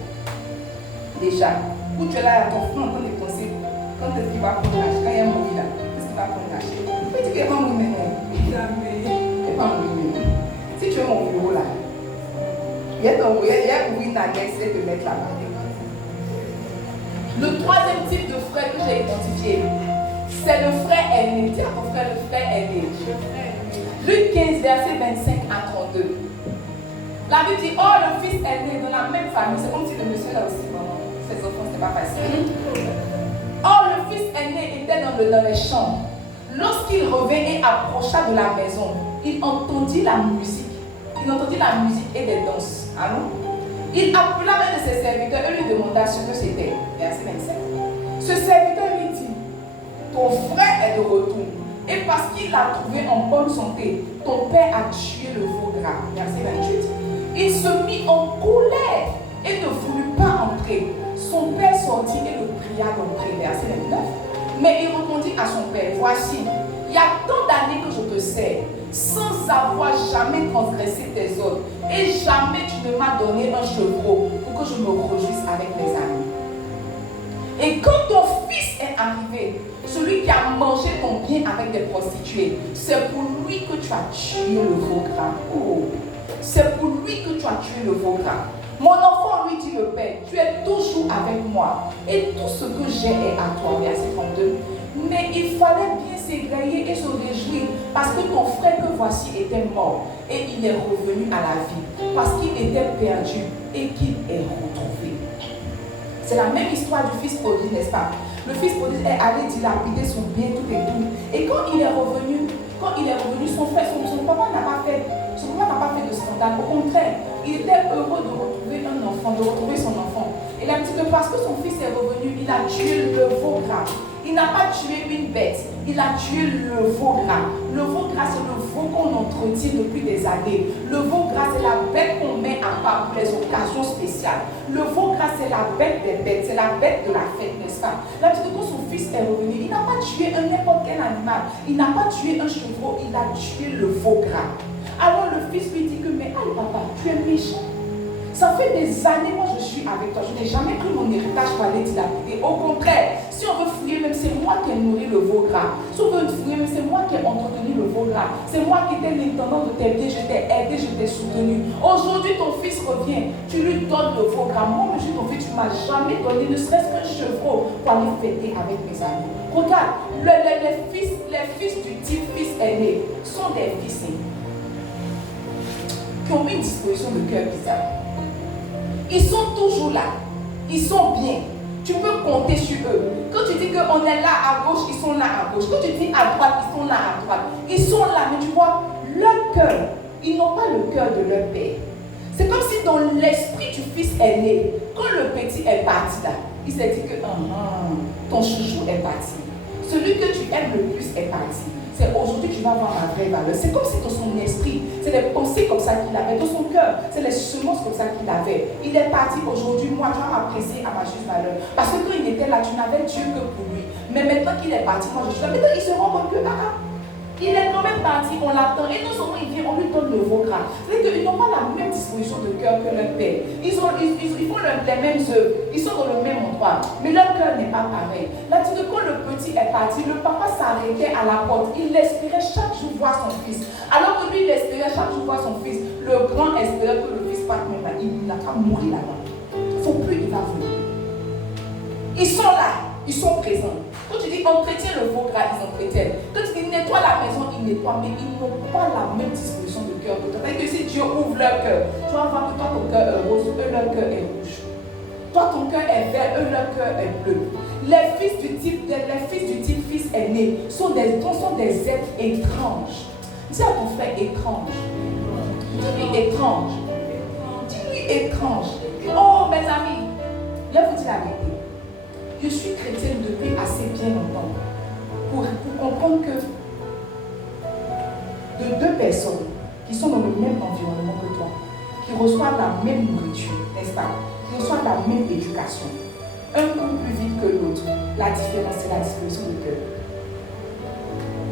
Déjà, où tu es là à ton frère en train de penser, quand est-ce qu'il va prendre l'âge, quand il y a un mourir là, qu'est-ce qu'il va prendre l'âge? Il dit qu'il va mourir maintenant. Il va mourir maintenant. Si tu es mon bureau là, il y a une annexe de mettre là-bas. Le troisième type de frère que j'ai identifié, c'est le frère aîné. Dis à ton frère le frère aîné. Luc 15, verset 25 à 32. La Bible dit, oh, le fils aîné dans la même famille. C'est comme si le monsieur là aussi, ses enfants, c'est pas facile. Oh, le fils aîné était dans les champs. Lorsqu'il revint et approcha de la maison, il entendit la musique. Il entendit la musique et des danses. Allons? Il appela un de ses serviteurs et lui demanda ce que c'était. Verset 27. Ce serviteur lui dit, ton frère est de retour. Et parce qu'il l'a trouvé en bonne santé, ton père a tué le veau gras. Verset 28. Il se mit en colère et ne voulut pas entrer. Son père sortit et le pria d'entrer. Verset 29. Mais il répondit à son père, voici, il y a tant d'années que je te sers, sans avoir jamais transgressé tes ordres, et jamais tu ne m'as donné un chevreau pour que je me réjouisse avec mes amis. Et quand ton fils est arrivé, celui qui a mangé ton bien avec des prostituées, c'est pour lui que tu as tué le veau gras. Oh, c'est pour lui que tu as tué le veau gras. Mon enfant, lui dit le père, tu es toujours avec moi et tout ce que j'ai est à toi. Verset 32. Mais il fallait bien s'égayer et se réjouir parce que ton frère que voici était mort et il est revenu à la vie parce qu'il était perdu et qu'il est retrouvé. C'est la même histoire du fils prodigue, n'est-ce pas? Le fils prodigue est allé dilapider son bien tout et tout. Et quand il est revenu, son frère, son papa n'a pas fait de scandale. Au contraire, il était heureux de retrouver un enfant, de retrouver son enfant. Et il a dit que parce que son fils est revenu, il a tué le veau gras. Il n'a pas tué une bête, il a tué le veau gras. Le veau gras, c'est le veau qu'on entretient depuis des années. Le veau gras, c'est la bête qu'on met à part pour les occasions spéciales. Le veau gras, c'est la bête des bêtes, c'est la bête de la fête, n'est-ce pas? Là, tu dis que quand son fils est revenu, il n'a pas tué n'importe quel animal. Il n'a pas tué un chevreau, il a tué le veau gras. Alors le fils lui dit que, mais papa, tu es méchant. Ça fait des années, moi je suis avec toi. Je n'ai jamais pris mon héritage pour aller dilapider. Au contraire, si on veut fouiller, même c'est moi qui ai nourri le veau gras. Si on veut fouiller, même c'est moi qui ai entretenu le veau gras. C'est moi qui étais l'intendant de tes biens. Je t'ai aidé, je t'ai soutenu. Aujourd'hui, ton fils revient. Tu lui donnes le veau gras. Moi, je ton fils, tu ne m'as jamais donné, ne serait-ce qu'un chevreau pour aller fêter avec mes amis. Regarde, les fils du type fils aîné sont des fils qui ont une disposition de cœur bizarre. Ils sont toujours là. Ils sont bien. Tu peux compter sur eux. Quand tu dis qu'on est là à gauche, ils sont là à gauche. Quand tu dis à droite, ils sont là à droite. Ils sont là, mais tu vois, leur cœur, ils n'ont pas le cœur de leur père. C'est comme si dans l'esprit du fils aîné, quand le petit est parti là, il s'est dit que ton chouchou est parti. Celui que tu aimes le plus est parti. C'est aujourd'hui que tu vas voir ma vraie valeur. C'est comme si dans son esprit, c'est des pensées comme ça qu'il avait, dans son cœur, c'est les semences comme ça qu'il avait. Il est parti aujourd'hui, moi, tu vas m'apprécier à ma juste valeur. Parce que quand il était là, tu n'avais Dieu que pour lui. Mais maintenant qu'il est parti, moi je suis là. Maintenant, il se rend compte que, il est quand même parti, on l'attend. Et non seulement il vient, on lui donne le veau gras. C'est-à-dire qu'ils n'ont pas la même disposition de cœur que leur père. Ils font les mêmes œuvres. Ils sont dans le même endroit. Mais leur cœur n'est pas pareil. Là, tu dis, quand le petit est parti, le papa s'arrêtait à la porte. Il espérait chaque jour voir son fils. Alors que lui, il espérait chaque jour voir son fils. Le grand espérait que le fils parte même là. Il n'a qu'à mourir là-bas. Il ne faut plus, il va venir. Ils sont là. Ils sont présents. Quand tu dis entretien le veau gras, ils entretiennent. Quand tu dis nettoie la maison, ils nettoient, mais ils n'ont pas la même disposition de cœur que toi. C'est-à-dire que si Dieu ouvre leur cœur, tu vas voir que toi ton cœur est rose, eux leur cœur est rouge. Toi ton cœur est vert, eux leur cœur est bleu. Les fils du type fils aîné sont des êtres étranges. Dis à ton frère étrange. Dis-lui étrange. Dis-lui étrange. Oh mes amis, là vous dites la vérité. Je suis chrétienne depuis assez bien longtemps pour comprendre que de deux personnes qui sont dans le même environnement que toi, qui reçoivent la même nourriture, n'est-ce pas, qui reçoivent la même éducation, un court plus vite que l'autre, la différence c'est la disposition de cœur.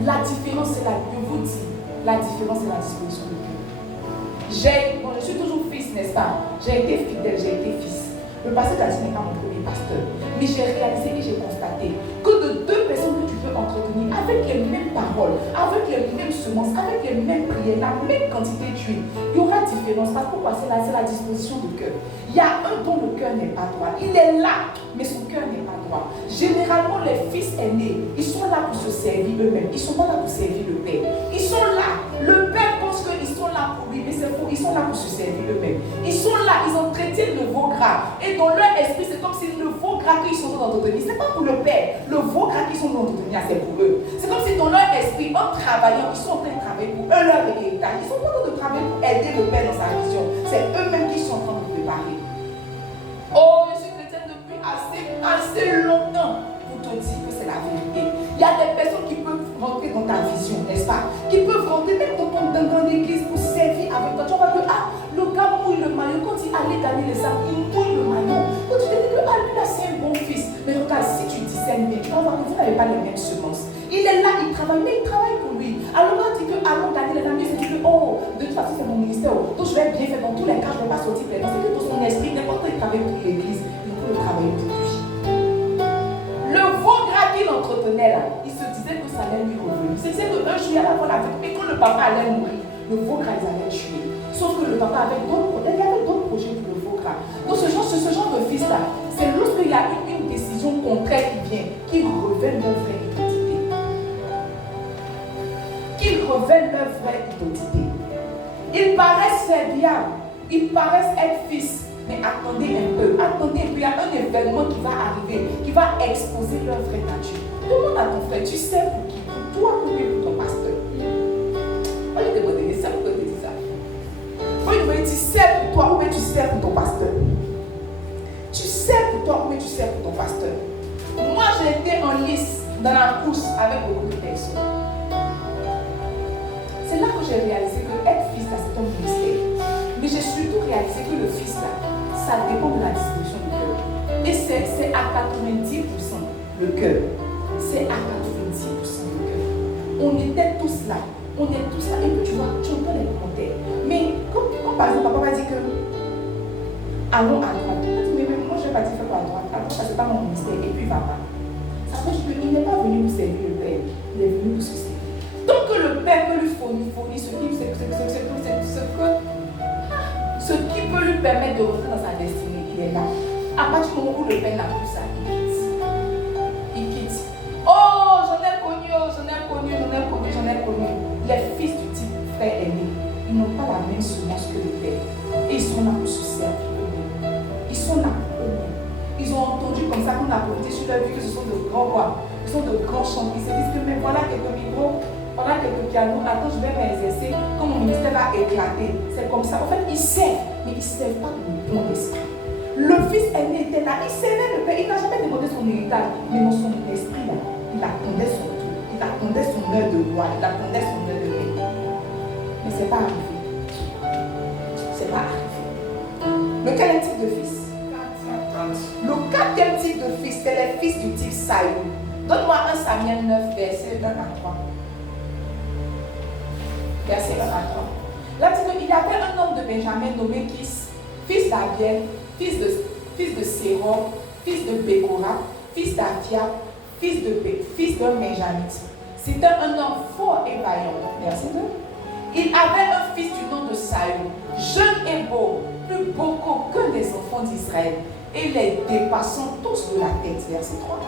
La différence c'est la différence c'est la disposition de cœur. Je suis toujours fils, n'est-ce pas? J'ai été fidèle, j'ai été fils. Le pasteur d'Asie n'est pas mon premier pasteur. Mais j'ai réalisé et j'ai constaté que de deux personnes que tu peux entretenir avec les mêmes paroles, avec les mêmes semences, avec les mêmes prières, la même quantité d'huile, il y aura différence. Parce que pourquoi? C'est la disposition de cœur. Il y a un dont le cœur n'est pas droit. Il est là, mais son cœur n'est pas droit. Généralement, les fils aînés, ils sont là pour se servir eux-mêmes. Ils ne sont pas là pour servir le père. Ils sont là. Le père pense qu'ils sont là pour lui, mais c'est faux. Ils sont là pour se servir eux-mêmes. Ils sont là, ils entretiennent le veau gras. Et dans leur esprit, c'est comme si le veau gras qu'ils sont en train d'entretenir, ce n'est pas pour le père. Le veau gras qu'ils sont en train d'entretenir, c'est pour eux. C'est comme si dans leur esprit, en travaillant, ils sont en train de travailler pour eux, leur héritage. Ils sont en train de travailler pour aider le père dans sa vision. C'est eux-mêmes qui sont en train de préparer. Oh, je suis chrétienne depuis assez longtemps pour te dire que c'est la vérité. Il y a des personnes qui peuvent rentrer dans ta vision, n'est-ce pas? Qui peuvent rentrer même dans l'église pour servir avec toi. Tu vois que le gars mouille le maillot. Quand il allait gagner les âmes, il mouille le maillot. Quand tu te dis que lui là c'est un bon fils. Mais regarde, si tu discernes bien, tu vas voir que vous n'avez pas les mêmes semences. Il est là, il travaille, mais il travaille pour lui. Alors quand tu dis que allons gagner les âmes, il se dit que de toute façon c'est mon ministère. Donc je vais bien faire dans tous les cas, je ne vais pas sortir pleinement. C'est que dans son esprit, n'importe quel travail pour l'église, il peut le travailler pour lui. Le veau gras qu'il entretenait là, il se disait que ça allait lui revenir. Il se disait qu'un jour il allait avoir la vie, mais quand le papa allait mourir, le veau gras ils allaient tuer. Sauf que le papa avait d'autres projets pour le veau gras. Donc ce genre de fils là, c'est lorsqu'il y a une décision concrète qui vient, qu'ils révèlent leur vraie identité. Qu'ils révèlent leur vraie identité. Ils paraissent serviables, ils paraissent être fils. Mais attendez un peu, il y a un événement qui va arriver, qui va exposer leur vraie nature. Demande à ton frère, tu sais pour qui? Pour toi ou bien pour ton pasteur? Moi je te demande, c'est pourquoi tu dis ça? Moi je me dis, tu sais pour toi ou bien tu sais pour ton pasteur? Tu sais pour toi ou bien tu sais pour ton pasteur? Moi j'ai été en lice dans la course avec beaucoup de personnes. C'est là que j'ai réalisé que être fils là c'est un mystère. Mais j'ai surtout réalisé que le fils là, ça dépend de la disposition du cœur. Et c'est à 90% le cœur. C'est à 90% le cœur. On était tous là. On est tous là. Et puis tu vois, tu entends les commentaires. Mais comme par exemple, papa m'a dit que allons à droite. Mais moi je vais pas dire faire à droite. À droite, ça c'est pas mon ministère. Et puis il va pas. Ça veut dire qu'il n'est pas venu pour servir le père. Il est venu pour se servir. Donc que le père peut lui fournir ce qui peut lui permettre de rentrer dans sa destinée, il est là. À partir du moment où le père n'a plus ça, il quitte. Oh, j'en ai connu. Les fils du type frère aîné, ils n'ont pas la même semence que le père. Et ils sont là pour se servir eux-mêmes. Ils sont là pour eux-mêmes. Ils ont entendu comme ça qu'on a apporté sur leur vie que ce sont de grands rois, ce sont de grands chanteurs. Ils se disent que mais voilà quelques micros. Voilà quelques pianos, attends, je vais m'exercer, quand mon ministère va éclater. C'est comme ça. En fait, ils servent, mais ils ne servent pas de bon esprit. Le fils aîné était là, il servait le père, il n'a jamais demandé son héritage, mais dans son esprit là, il attendait son tour, il attendait son heure de roi, il attendait son heure de règne. Mais ce n'est pas arrivé. Ce n'est pas arrivé. Lequel est le type de fils? Le quatrième type de fils, c'est les fils du type Saül. Donne-moi 1 Samuel 9, verset 1 à 3. Verset 1 à 3. Là, il y avait un homme de Benjamin nommé Kis, fils d'Abiel, fils de Séror, fils de Bécora, fils d'Aphia, fils d'un Benjamite. C'était un homme fort et vaillant. Verset 2. Il avait un fils du nom de Saül, jeune et beau, plus beau qu'aucun des enfants d'Israël, et les dépassant tous de la tête. Verset 3.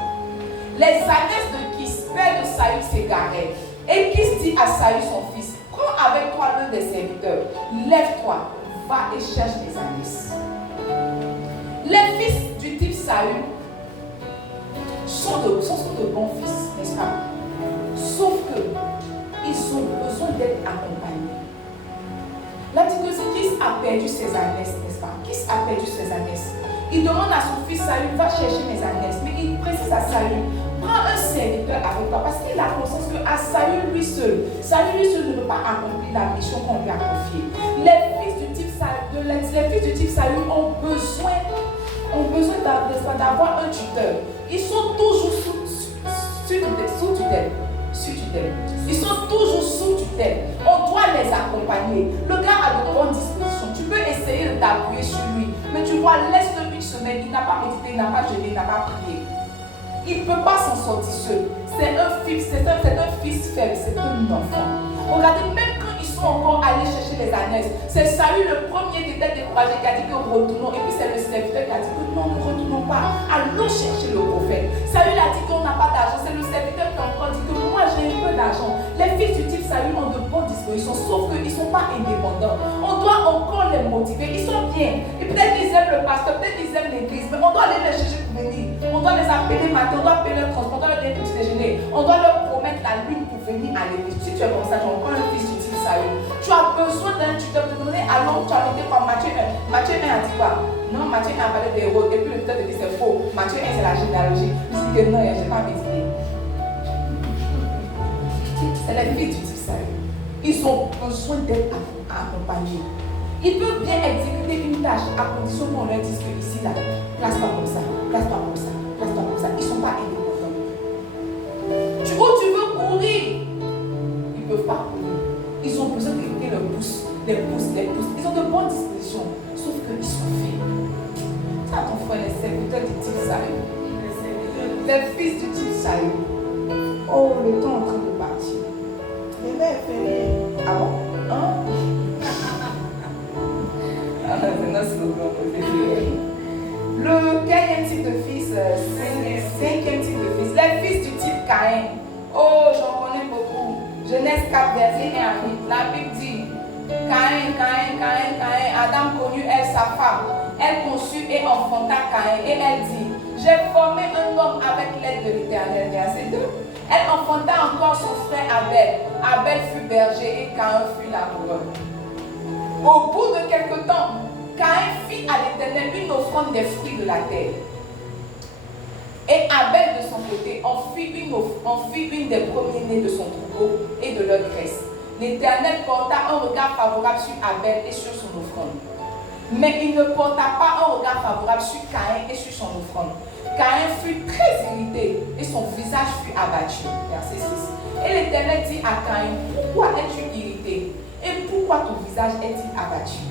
Les ânesses de Kis, père de Saül, s'égarèrent. Et Kis dit à Saül son fils, prends avec toi l'un des serviteurs, lève-toi, va et cherche les ânesses. Les fils du type Saül sont de bons fils, n'est-ce pas? Sauf que ils ont besoin d'être accompagnés. Là, tu dis que Kis a perdu ses ânesses, n'est-ce pas? Kis a perdu ses ânesses. Il demande à son fils Saül, va chercher mes ânesses. Mais il précise à Saül, prends un serviteur avec toi. Parce qu'il a conscience qu'à Saül lui seul ne peut pas accomplir la mission qu'on lui a confiée. Les fils du type Saül ont besoin d'avoir un tuteur. Ils sont toujours sous tutelle. Ils sont toujours sous tutelle. On doit les accompagner. Le gars a de bonnes dispositions. Tu peux essayer de t'appuyer sur lui. Mais tu vois, laisse-le une semaine. Il n'a pas médité, il n'a pas jeûné, il n'a pas prié. Il ne peut pas s'en sortir seul. C'est un fils faible, c'est un enfant. Regardez, même quand ils sont encore allés chercher les ânesses, c'est Saül le premier qui était découragé, qui a dit que retournons. Et puis c'est le serviteur qui a dit que non, ne retournons pas. Allons chercher le prophète. Saül a dit qu'on n'a pas d'argent. C'est le serviteur qui a encore dit que moi j'ai un peu d'argent. Les fils du type Saül ont de bonnes dispositions, sauf qu'ils ne sont pas indépendants. On doit encore les motiver. Ils sont bien. Et peut-être qu'ils aiment le pasteur, peut-être qu'ils aiment l'église, mais on doit aller les chercher pour venir. On doit les appeler matin, on doit appeler leur transport, on doit leur donner un petit déjeuner. On doit leur promettre la lune pour venir à l'église. Si tu es comme ça, tu as encore un fils du type Saül. Tu as besoin d'un tuteur pour te donner à l'homme. Tu as noté par Matthieu 1. Matthieu 1 a dit quoi? Non, Matthieu 1 a parlé des héros. Et puis le tuteur te dit c'est faux. Matthieu 1 c'est la généalogie. Je dis que non, je n'ai pas médité. C'est les fils du type Saül. Ils ont besoin d'être accompagnés. Ils peuvent bien exécuter une tâche à condition qu'on leur dise que ici, là, place-toi comme ça, place-toi comme ça, place-toi comme ça. Ils ne sont pas indépendants. Tu veux courir, ils ne peuvent pas courir. Ils ont besoin de quelqu'un leur pousse, les pousse. Ils ont de bonnes dispositions, sauf qu'ils sont faibles. Ça, ton frère, les serviteurs du type Saül. Les fils du type Saül. Oh, le temps est en train de partir. Les mères fériées. Ah bon? Hein? C'est notre slogan. Le quatrième type de fils, cinquième type de fils, les fils du type Caïn. Oh, j'en connais beaucoup. Genèse 4, verset 1 à 8. La Bible dit Caïn, Adam connut elle sa femme. Elle conçut et enfanta Caïn. Et elle dit j'ai formé un homme avec l'aide de l'Éternel. Verset 2. Elle enfanta encore son frère Abel. Abel fut berger et Caïn fut laboureur. Au bout de quelque temps, Caïn fit à l'Éternel une offrande des fruits de la terre. Et Abel de son côté en fit une des premiers-nés de son troupeau et de leur graisse. L'Éternel porta un regard favorable sur Abel et sur son offrande. Mais il ne porta pas un regard favorable sur Caïn et sur son offrande. Caïn fut très irrité et son visage fut abattu. Verset 6. Et l'Éternel dit à Caïn, pourquoi es-tu irrité? Et pourquoi ton visage est-il abattu?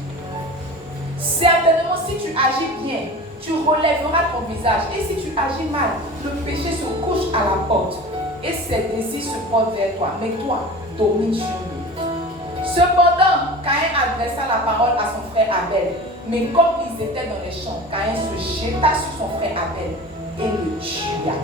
Certainement, si tu agis bien, tu relèveras ton visage. Et si tu agis mal, le péché se couche à la porte. Et ses désirs se portent vers toi. Mais toi, domine sur lui. Cependant, Caïn adressa la parole à son frère Abel. Mais comme ils étaient dans les champs, Caïn se jeta sur son frère Abel et le tua.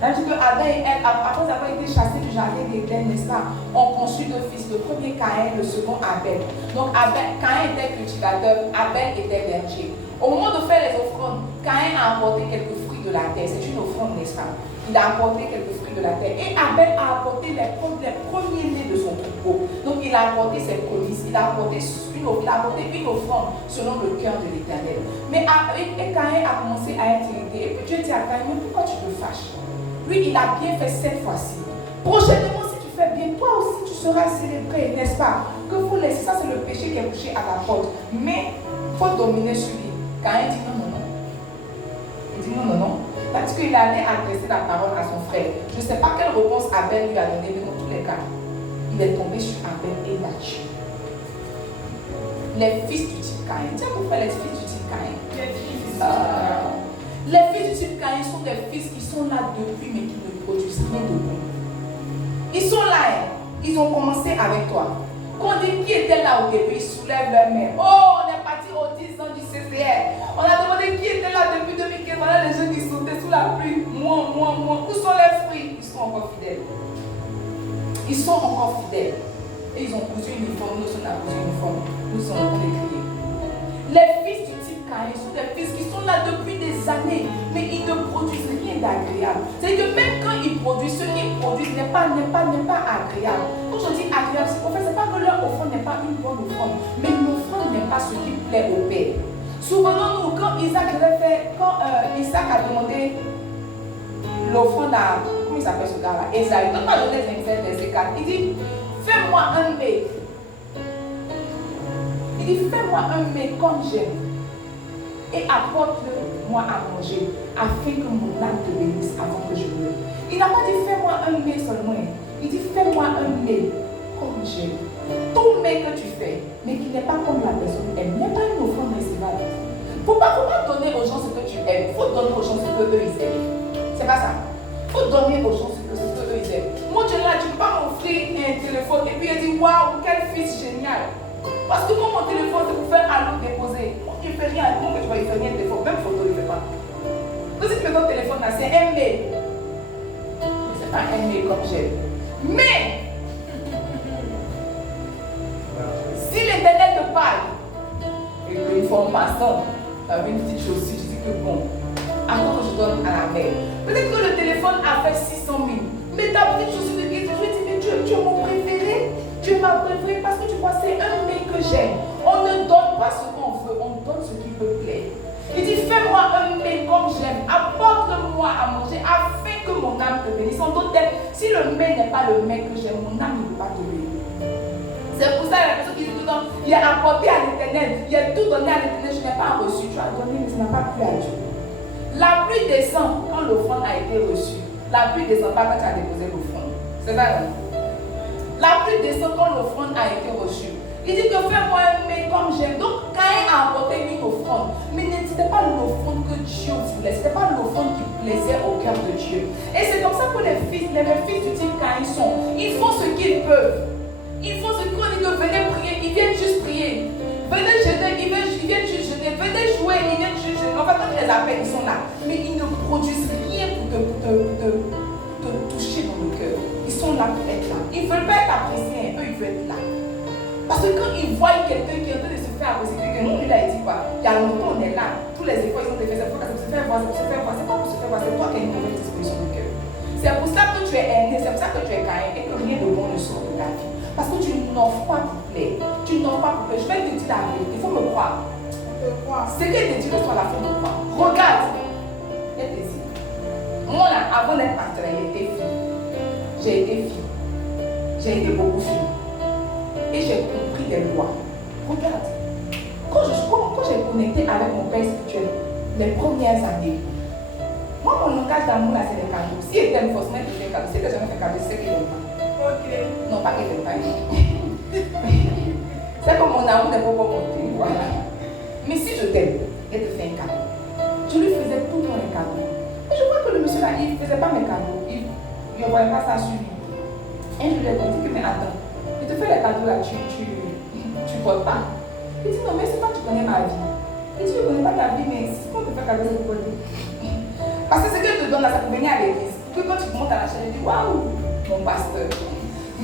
Là, tu peux, Adam et Ève, après avoir été chassés du jardin d'Éden, n'est-ce pas? On conçut deux fils, le premier Caïn, le second Abel. Donc Caïn était cultivateur, Abel était berger. Au moment de faire les offrandes, Caïn a apporté quelques fruits de la terre. C'est une offrande, n'est-ce pas? Il a apporté quelques fruits de la terre. Et Abel a apporté les premiers-nés de son troupeau. troupeau. Donc il a apporté ses prémices, il a apporté une offrande selon le cœur de l'Éternel. Mais Caïn a commencé à être irrité. Et puis Dieu dit à Caïn, mais pourquoi tu te fâches? Lui, il a bien fait cette fois-ci. Prochainement, si tu fais bien, toi aussi tu seras célébré, n'est-ce pas? Que vous laissez, ça c'est le péché qui est couché à la porte. Mais il faut dominer sur lui. Caïn dit non. Il dit non. Parce qu'il allait adresser la parole à son frère. Je ne sais pas quelle réponse Abel lui a donnée, mais dans tous les cas, il est tombé sur Abel et l'a tué. Les fils du type Caïn. Tiens, vous faites les fils du type Caïn. Les fils du type Caïn sont des fils qui sont là depuis, mais qui ne produisent rien de bon. Ils sont là, ils ont commencé avec toi. Quand on dit qui était là au début, ils soulèvent leur main. Oh, on est parti aux 10 ans du CCR. On a demandé qui était là depuis 2015. Voilà les jeunes qui sautaient sous la pluie. Moi. Où sont les fruits? Ils sont encore fidèles. Ils sont encore fidèles. Et ils ont cousu une uniforme. Nous sommes à cousu une uniforme. Nous sommes en train de crier. Les fils du type Caïn sont des fils qui sont là depuis des années, mais ils ne produisent rien d'agréable. C'est que même quand ils produisent, ce qu'ils produisent n'est pas agréable. Quand je dis agréable, c'est pas que leur offrande n'est pas une bonne offrande, mais l'offrande n'est pas ce qui plaît au Père. Souvenons-nous, quand Isaac a demandé l'offrande à, comment il s'appelle ce gars-là, Esaü, dans la Genèse 27, verset 4, il dit, fais-moi un mets. Il dit, fais-moi un mets comme j'aime et apporte-le-moi à manger afin que mon âme te bénisse avant que je meure. Il n'a pas dit, fais-moi un mets seulement. Il dit, fais-moi un mets comme j'aime. Tout mets que tu fais, mais qui n'est pas comme la personne aime, n'est pas une offrande recevable. Il ne faut pas donner aux gens ce que tu aimes. Il faut donner aux gens ce que eux ils aiment. C'est pas ça. Il faut donner aux gens ce que eux ils aiment. Moi, tu es là, tu ne peux pas m'offrir un téléphone et puis il dit, waouh, quel fils génial. Parce que quand mon téléphone, c'est pour faire allô déposer. Il ne fait rien. Comment tu vois, il ne fait rien de défaut. Même photo, il ne fait pas. Donc si tu mets ton téléphone là, c'est un mail. C'est pas un mail comme j'aime. Mais, si l'Éternel te parle, et qu'il faut en passant, une petite chose, si tu dis que bon, avant que je donne à la mère, peut-être que le téléphone a fait 600 000. Mais ta petite chose, je dis, mais tu es mon préféré. Tu es ma préférée parce que tu vois, c'est un mec que j'aime. On ne donne pas ce qu'on veut, on donne ce qui peut plaire. Il dit, fais-moi un mec comme j'aime, apporte-le-moi à manger afin que mon âme te bénisse. En d'autres termes, si le mec n'est pas le mec que j'aime, mon âme ne peut pas te bénir. C'est pour ça la personne qui dit tout le temps, il a apporté à l'Éternel, il a tout donné à l'Éternel, je n'ai pas reçu, tu as donné, mais tu n'as pas plu à Dieu. La pluie descend quand l'offrande a été reçue. La pluie descend pas quand tu as déposé l'offrande. C'est ça, non? La pluie descend quand l'offrande a été reçue. Il dit que fais-moi un mec comme j'aime. Donc Caïn a apporté une offrande. Mais ce n'était pas l'offrande que Dieu voulait. Ce n'était pas l'offrande qui plaisait au cœur de Dieu. Et c'est comme ça que les fils du type Caïn sont. Ils font ce qu'ils peuvent. Ils font ce qu'on dit que venez prier. Ils viennent juste prier. Venez jeûner. Ils viennent juste jeûner. Venez jouer. Ils viennent juste jeûner. En fait, quand tu les appelles, ils sont là. Mais ils ne produisent rien pour te toucher dans le cœur. Ils sont là pour être là. Ils ne veulent pas être appréciés, eux ils veulent être là. Parce que quand ils voient quelqu'un qui est en train de se faire apprécier, que nous, lui, là, il dit quoi? Il y a longtemps, on est là. Tous les efforts, ils ont été faits. C'est pour se faire voir, c'est pour se faire voir. C'est pas pour se faire voir, c'est toi qui as une mauvaise disposition de cœur. C'est pour ça que tu es aîné, c'est pour ça que tu es Caïn et que rien de bon ne sort de ta vie. Parce que tu n'offres pas pour plaire. Tu n'offres pas pour plaire. Je vais te dire la vérité, il faut me croire. Ce qu'elle te dit le soir, la fin de croire. Regarde. Elle te dit. Moi, là, avant d'être pasteur, j'ai été fille. J'ai été beaucoup fille. Et j'ai compris les lois. Regarde. Quand j'ai connecté avec mon père spirituel, les premières années, moi, mon langage d'amour, là, c'est les cadeaux. Si il t'aime forcément, il te fait cadeau. Si il t'a jamais fait cadeau, c'est qu'il n'aime pas. Ok. Non, pas qu'il n'aime pas. C'est comme mon amour n'est pas monté. Voilà. Mais si je t'aime, elle te fait un cadeau. Je lui faisais tout le temps les cadeaux. Et je vois que le monsieur là, il ne faisait pas mes cadeaux. Il n'envoyait pas ça sur lui. Et je lui ai dit que, mais attends, il te fait les cadeaux là, tu votes pas. Il dit, non, mais c'est toi qui connais ma vie. Il dit, je ne connais pas ta vie, mais si on te fait cadeau, c'est pour lui. Parce que ce que je te donne là, ça peut venir à l'église. Que quand tu montes à la chaîne, tu dis, waouh, mon pasteur.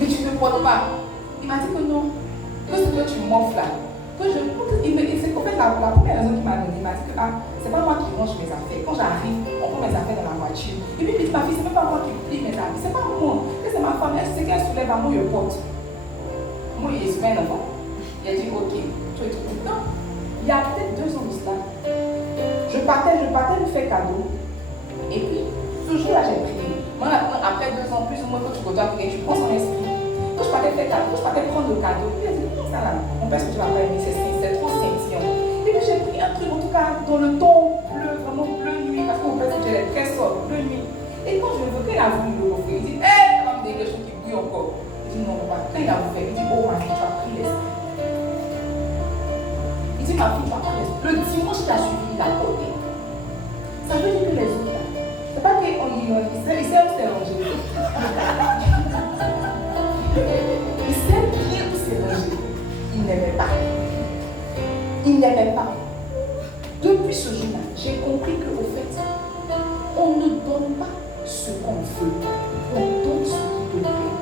Mais tu ne portes pas. Il m'a dit que non. Que ce que tu m'offres là. Que je. C'est en fait la première raison qu'il m'a donné. Il m'a dit que c'est pas moi qui range mes affaires. Quand j'arrive, on prend mes affaires dans la voiture. Et puis il dit, ma fille, c'est même pas moi qui plie mes affaires. C'est pas moi. C'est ma femme. Elle sait qu'elle soulève à moi, je porte. Moi, il est un enfant. Il a dit, ok, tu es tout le temps. Il y a peut-être 2 ans de cela, je partais lui faire cadeau. Et puis, ce jour-là, j'ai prié. Moi, après 2 ans, plus ou moins, quand tu regardes quelqu'un, tu prends son esprit. Quand je partais faire cadeau, quand je partais prendre le cadeau, il a dit, non, ça là, mon père, ce que tu vas pas aimer, c'est trop scintillant. Et puis, j'ai pris un truc, en tout cas, dans le ton bleu, vraiment bleu nuit, parce que mon père, c'était très sobre, bleu nuit. Et quand je l'évoquais, il a voulu le offrir. Il dit, hé, ça va me dire quelque chose qui brille encore. Il dit, non, papa, quand il a ouvert, il dit, oh, ma fille, tu as pris l'esprit. Il dit, ma fille, tu as pris l'esprit. Le dimanche qui a suivi, il a porté. Ça veut dire que les autres, là, c'est pas qu'on ignore, il sait où c'est rangé. Il sait bien où c'est rangé. Il n'aimait pas. Il n'aimait pas. Depuis ce jour-là, j'ai compris qu'au fait, on ne donne pas ce qu'on veut, on donne ce qui te plaît.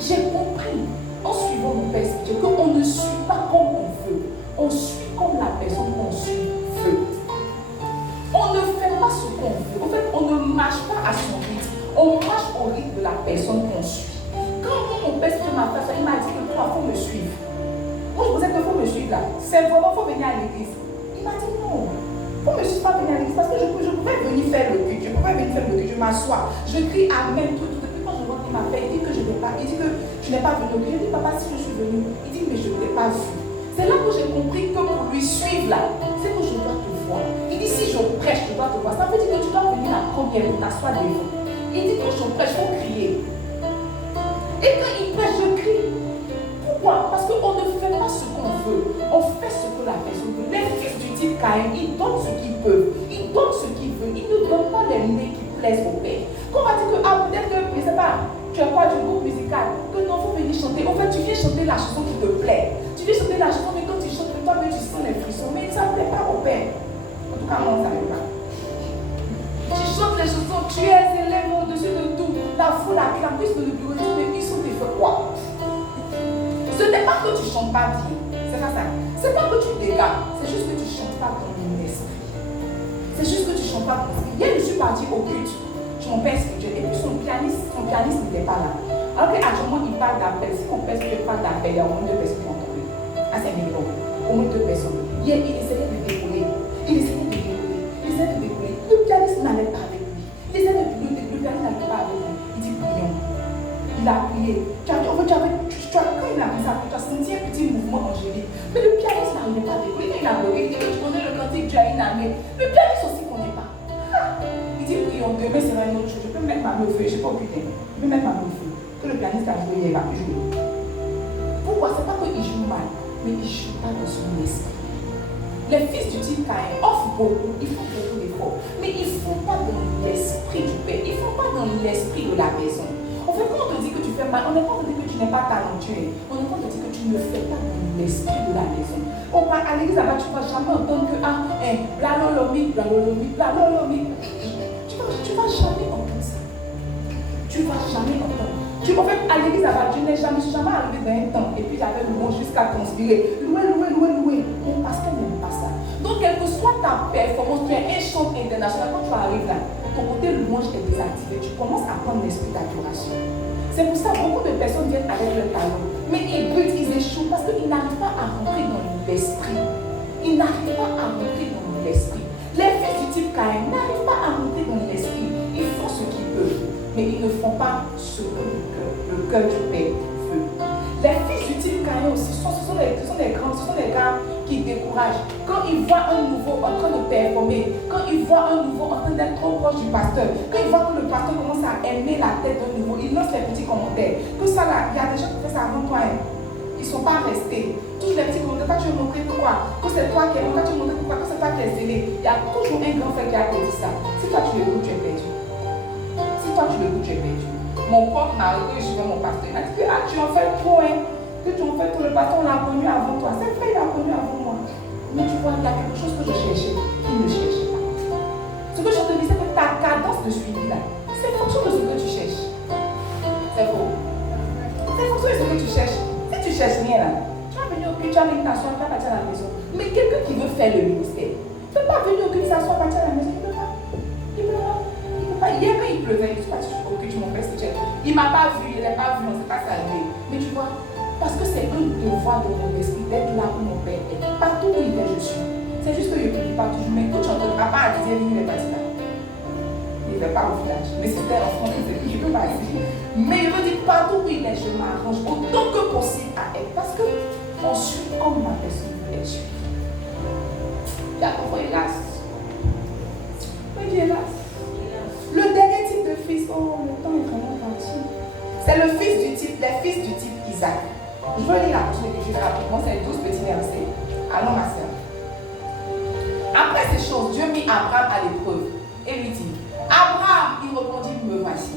J'ai compris, en suivant mon père spirituel, qu'on ne suit pas comme on veut, on suit comme la personne qu'on suit veut. On ne fait pas ce qu'on veut, en fait, on ne marche pas à son rythme, on marche au rythme de la personne qu'on suit. Quand mon père spirituel m'a fait ça, il m'a dit que toi, il faut me suivre. Moi, je pensais qu'il faut me suivre là, c'est vraiment, il faut venir à l'église. Il m'a dit non. Pourquoi je ne suis pas venue à l'église? Parce que je pouvais venir faire le culte, je m'assois, je crie Amen tout. Depuis quand je rentre, il m'appelle, il dit que je n'ai pas, il dit que je n'ai pas venu au culte. Je dis, papa, si je suis venue, il dit, mais je ne t'ai pas vu. C'est là que j'ai compris que pour lui suivre là, c'est que je dois te voir. Il dit, si je prêche, je dois te voir. Ça veut dire que tu dois venir la première pour t'asseoir devant. Il dit, quand je prêche, il faut crier. Et quand il prêche, je crie. Pourquoi? Parce qu'on ne fait pas ce qu'on veut, on fait ce que la personne veut. Les fils du type Caïn, ils donnent ce qu'ils peuvent, ils donnent ce qu'ils veulent, ils ne donnent pas les nez qui plaisent au père. Quand on va dire que, peut-être que, je ne sais pas, tu as quoi du groupe musical, que non, il faut venir chanter. En fait, tu viens chanter la chanson qui te plaît. Tu viens chanter la chanson, mais quand tu chantes, toi, tu sens les frissons, mais ça ne plaît pas au père. En tout cas, moi, ça ne plaît pas. Tu chantes les chansons, tu es élève au-dessus de tout. La foule acclame, plus de le bureau, mais ils sont des feux quoi? Ce n'est pas que tu ne chantes pas bien, c'est pas ça. C'est pas que tu dégages, c'est juste que tu ne chantes pas dans ton esprit. C'est juste que tu ne chantes pas dans ton esprit. Hier, je suis partie au culte chez mon père spirituel et puis son pianiste n'était pas là. Alors qu'actuellement, il parle d'appel. Si mon père spirituel parle d'appel, il y a au moins 2 personnes qui ont entendu. À Saint-Mélion, au moins 2 personnes. Hier, il essayait de décoller. Le pianiste n'allait pas avec lui. Il essayait de décoller, le pianiste n'allait pas avec lui. Il dit prions. Il a prié. Quand il a mis ça, tu as senti un petit mouvement angélique. Mais le pianiste n'arrivait pas à décoller. Quand il a bloqué, il dit tu connais le cantique, tu as une année. Le pianiste aussi ne connaît pas. Il dit prions, demain c'est une autre chose. Je peux mettre ma main au feu, je ne sais pas où putain. Je peux mettre ma main au feu. Que le pianiste a joué, il va plus jouer. Pourquoi? C'est pas qu'il joue mal, mais il ne joue pas dans son esprit. Les fils du type Caïn offrent beaucoup, ils font beaucoup d'efforts, mais ils ne font pas dans l'esprit du Père, ils ne font pas dans l'esprit de la maison. En fait, quand on te dit que tu fais mal, on n'est pas te dit que tu n'es pas talentueux, on n'est pas te dit que tu ne fais pas dans l'esprit de la maison. À l'église là-bas, tu ne vas jamais entendre que blalolomi. Tu ne vas jamais entendre ça. Tu ne vas jamais entendre. En fait, à l'église là-bas, je suis jamais arrivé dans un temps et puis j'avais le mot jusqu'à transpirer. Louer. Mon pasteur n'aime pas ça. Donc, quelle que soit ta performance, tu es un chant international, quand tu arrives là, ton côté louange est désactivé. Tu commences à prendre l'esprit d'adoration. C'est pour ça que beaucoup de personnes viennent avec leur talent. Mais ils butent, ils échouent parce qu'ils n'arrivent pas à rentrer dans l'esprit. Ils n'arrivent pas à rentrer dans l'esprit. Les fils du type Caïn n'arrivent pas à rentrer dans l'esprit. Ils font ce qu'ils peuvent, mais ils ne font pas ce que le cœur du Père veut. Les fils du type Caïn aussi, ce sont les gars qui découragent. Quand ils voient un nouveau en train de performer, quand ils voient un nouveau en train d'être trop proche du pasteur, quand ils voient que le pasteur commence à aimer la tête d'un nouveau, ils lancent les petits commentaires. Que ça là, il y a des gens qui font ça avant toi. Ils ne sont pas restés. Tous les petits commentaires, quand tu veux montrer pourquoi, que c'est toi qui es bon, quand tu veux montrer pourquoi, que c'est toi qui es zélé. Il y a toujours un grand frère qui a dit ça. Si toi tu l'écoutes, tu es perdu. Si toi tu l'écoutes, tu es perdu. Mon prof m'a arrêté, je suivais mon pasteur. Il m'a dit que tu en fais trop, hein. Que tu en fais trop, le pasteur, on l'a connu avant toi. C'est vrai, il l'a connu avant moi. Mais tu vois, il y a quelque chose que je cherchais, qu'il ne cherchait pas. Ce que je te dis, c'est que ta cadence de suivi là, c'est fonction de ce que tu cherches. C'est faux. C'est fonction de ce que tu cherches. Si tu cherches rien là, tu vas venir au culte, tu vas venir t'asseoir, tu vas partir à la maison. Mais quelqu'un qui veut faire le ministère, ne peut pas venir au culte, s'asseoir, partir à la maison. Il ne peut pas. Il ne peut pas. Il ne peut pas. Hier, quand il pleuvait, je suis partie au culte, mon père, il ne m'a pas vu, il n'a pas vu, on ne s'est pas salué. Mais tu vois, Parce que c'est un devoir de mon esprit d'être là où mon père est. Partout où il est, je suis. C'est juste que je ne dis pas toujours, mais quand tu entends papa à 10e, il n'est pas là. Il ne va pas au village. Mais c'était en France, je ne peux pas dire. Mais je veux dire, partout où il est, je m'arrange autant que possible à être. Parce qu'on suit comme ma personne veut être suivie. Tu as compris, hélas. Oui, hélas. Le dernier type de fils, oh, le temps est vraiment parti. C'est le fils du type, les fils du type Isaac. Je veux lire la portion d'écriture rapidement, c'est les 12 petits versets. Allons, ma soeur. Après ces choses, Dieu mit Abraham à l'épreuve et lui dit, Abraham, il répondit, me voici.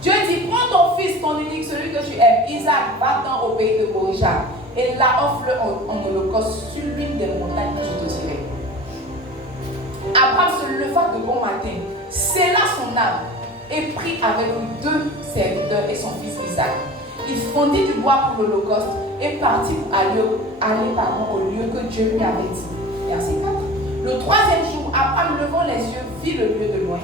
Dieu dit, prends ton fils, ton unique, celui que tu aimes, Isaac, va-t'en au pays de Moriah, et là offre-le en holocauste sur l'une des montagnes que je te dirai. Abraham se leva de bon matin, scella son âme, et prit avec lui 2 serviteurs et son fils Isaac. Il fondit du bois pour l'holocauste et partit pour aller au lieu que Dieu lui avait dit. Verset 4. Le 3e jour, Abraham, levant les yeux, vit le lieu de loin.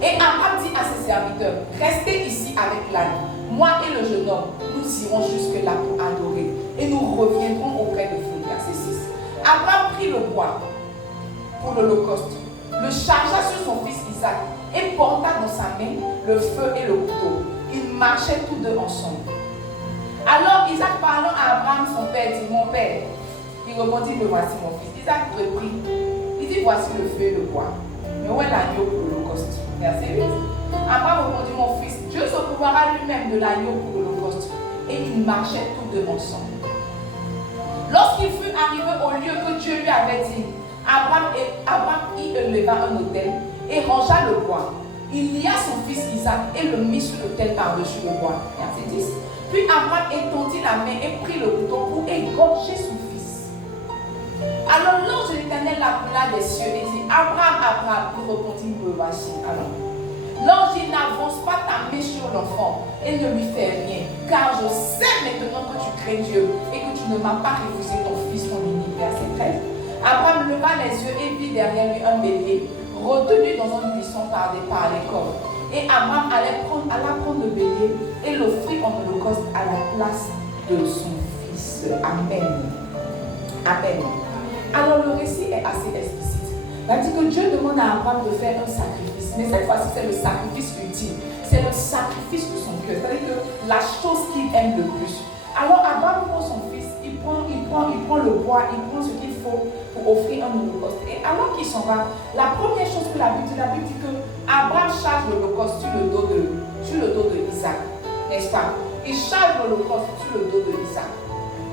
Et Abraham dit à ses serviteurs, restez ici avec l'âne. Moi et le jeune homme, nous irons jusque-là pour adorer. Et nous reviendrons auprès de vous. Verset 6. Abraham prit le bois pour l'holocauste, le chargea sur son fils Isaac et porta dans sa main le feu et le couteau. Ils marchaient tous deux ensemble. Alors Isaac, parlant à Abraham, son père, dit, mon père. Il répondit, me voici mon fils. Isaac reprit. Il dit, voici le feu et le bois. Mais où est l'agneau pour l'holocauste? Verset 8. Abraham répondit, mon fils, Dieu se pourvoira lui-même de l'agneau pour l'holocauste. Et ils marchaient tous deux ensemble. Lorsqu'il fut arrivé au lieu que Dieu lui avait dit, Abraham y éleva un autel et rangea le bois. Il lia son fils Isaac et le mit sur l'autel par-dessus le bois. Verset 10. Puis Abraham étendit la main et prit le couteau pour égorger son fils. Alors l'ange de l'Éternel l'appela des cieux et dit, Abraham, Abraham. Il répondit, me voici. Alors, l'ange dit, n'avance pas ta main sur l'enfant et ne lui fais rien, car je sais maintenant que tu crains Dieu et que tu ne m'as pas refusé ton fils, ton unique. Verset 13. Abraham leva les yeux et vit derrière lui un bélier, retenu dans un buisson par les cordes. Et Abraham alla prendre le bélier et l'offrit en holocauste à la place de son fils. Amen. Amen. Alors le récit est assez explicite. Il dit que Dieu demande à Abraham de faire un sacrifice. Mais cette fois-ci, c'est le sacrifice ultime. C'est le sacrifice de son cœur. C'est-à-dire que la chose qu'il aime le plus. Alors Abraham prend son fils, il prend le bois, il prend ce qu'il faut pour offrir un holocauste. Et alors qu'il s'en va, la première chose que la Bible dit que Abraham charge l'holocauste sur le dos de Isaac. N'est-ce pas? Il charge l'holocauste sur le dos de Isaac.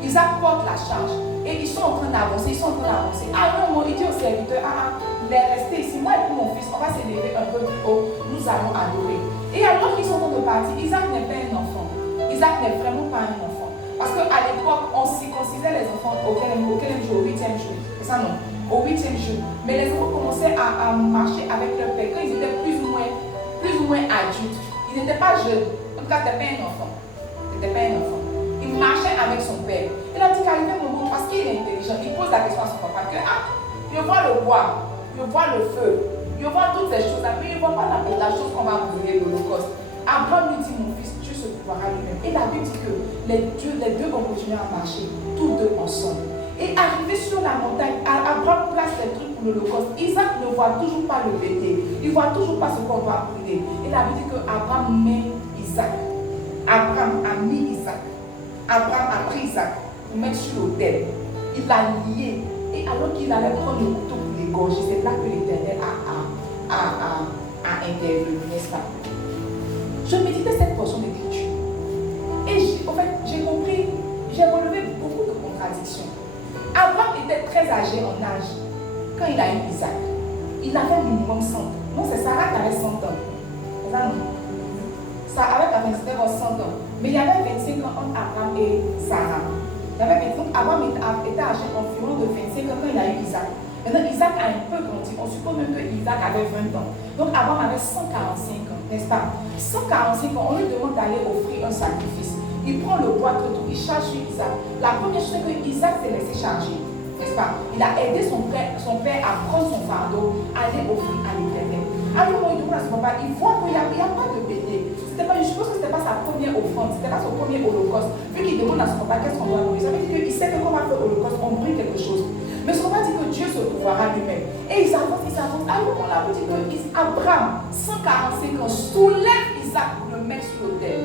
Isaac porte la charge et ils sont en train d'avancer, Ah non, il dit au serviteur, il est resté ici, moi et mon fils, on va s'élever un peu plus haut, nous allons adorer. Et alors qu'ils sont en train de partir, Isaac n'est pas un enfant. Isaac n'est vraiment pas un enfant. Parce qu'à l'époque, on circoncisait les enfants au 8e jour. C'est ça non? Au 8e jour. Mais les enfants commençaient à marcher avec leur père quand ils étaient plus ou moins adultes. Ils n'étaient pas jeunes. En tout cas, c'était pas un enfant. Il marchait avec son père. Il a dit qu'arrivé un moment, parce qu'il est intelligent, il pose la question à son papa que je vois le bois, je vois le feu, je vois toutes ces choses-là, mais il ne voit pas la chose qu'on va brûler, l'holocauste. Abraham lui dit, mon fils, Dieu se pourvoira lui-même. Et la Bible dit que les deux vont continuer à marcher, tous deux ensemble. Et arrivé sur la montagne, Abraham place les trucs pour l'holocauste. Isaac ne voit toujours pas le bélier, il ne voit toujours pas ce qu'on doit brûler. Et la Bible dit qu'Abraham met Isaac. Abraham a mis Isaac. Abraham a pris Isaac pour mettre sur l'autel. Il l'a lié. Et alors qu'il allait prendre le couteau pour l'égorger, c'est là que l'Éternel a intervenu, n'est-ce pas? Je méditais cette portion d'écriture. Et j'ai compris, j'ai relevé beaucoup de contradictions. Abraham était très âgé en âge quand il a eu Isaac. Il avait minimum 100 ans. Non, c'est Sarah qui avait 100 ans. C'est ça, non? Sarah avait 100 ans. Mais il y avait 25 ans entre Abraham et Sarah. Il y avait 25 ans. Abraham était âgé environ de 25 ans quand il a eu Isaac. Maintenant, Isaac a un peu grandi. On suppose même que Isaac avait 20 ans. Donc, Abraham avait 145 ans, n'est-ce pas? 145 ans, on lui demande d'aller offrir un sacrifice. Il prend le bois, il charge sur Isaac. La première chose, c'est que Isaac s'est laissé charger, n'est-ce pas? Il a aidé son père à prendre son fardeau, à aller offrir à l'Éternel. À un moment, il demande à son papa, il voit qu'il n'y a pas de bélier. je suppose que ce n'était pas sa première offrande, c'était pas son premier holocauste. Vu qu'il demande à son papa qu'est-ce qu'on doit brûler, ça veut dire qu'il sait que quand on va faire holocauste, on brûle quelque chose. Mais son papa dit que Dieu se trouvera lui-même. Et ils avancent, ils avancent. À un moment là, on dit que Abraham, 145 ans, soulève Isaac pour le mettre sur l'autel.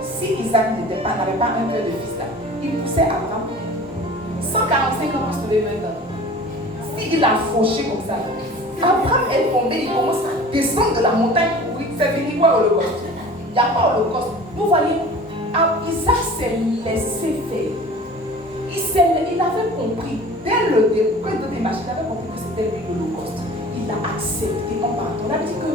Si Isaac n'avait pas un cœur de fils là, il poussait Abraham. 145 ans pour soulever maintenant. S'il a fauché comme ça, Abraham est tombé, il commence à descendre de la montagne pour faire venir quoi holocauste. Il n'y a pas holocauste. Vous voyez, Isaac s'est laissé faire. Il avait compris, dès le début, quand il donnait les machines, il avait compris que c'était lui l'holocauste. Il l'a accepté en partant. On a dit que,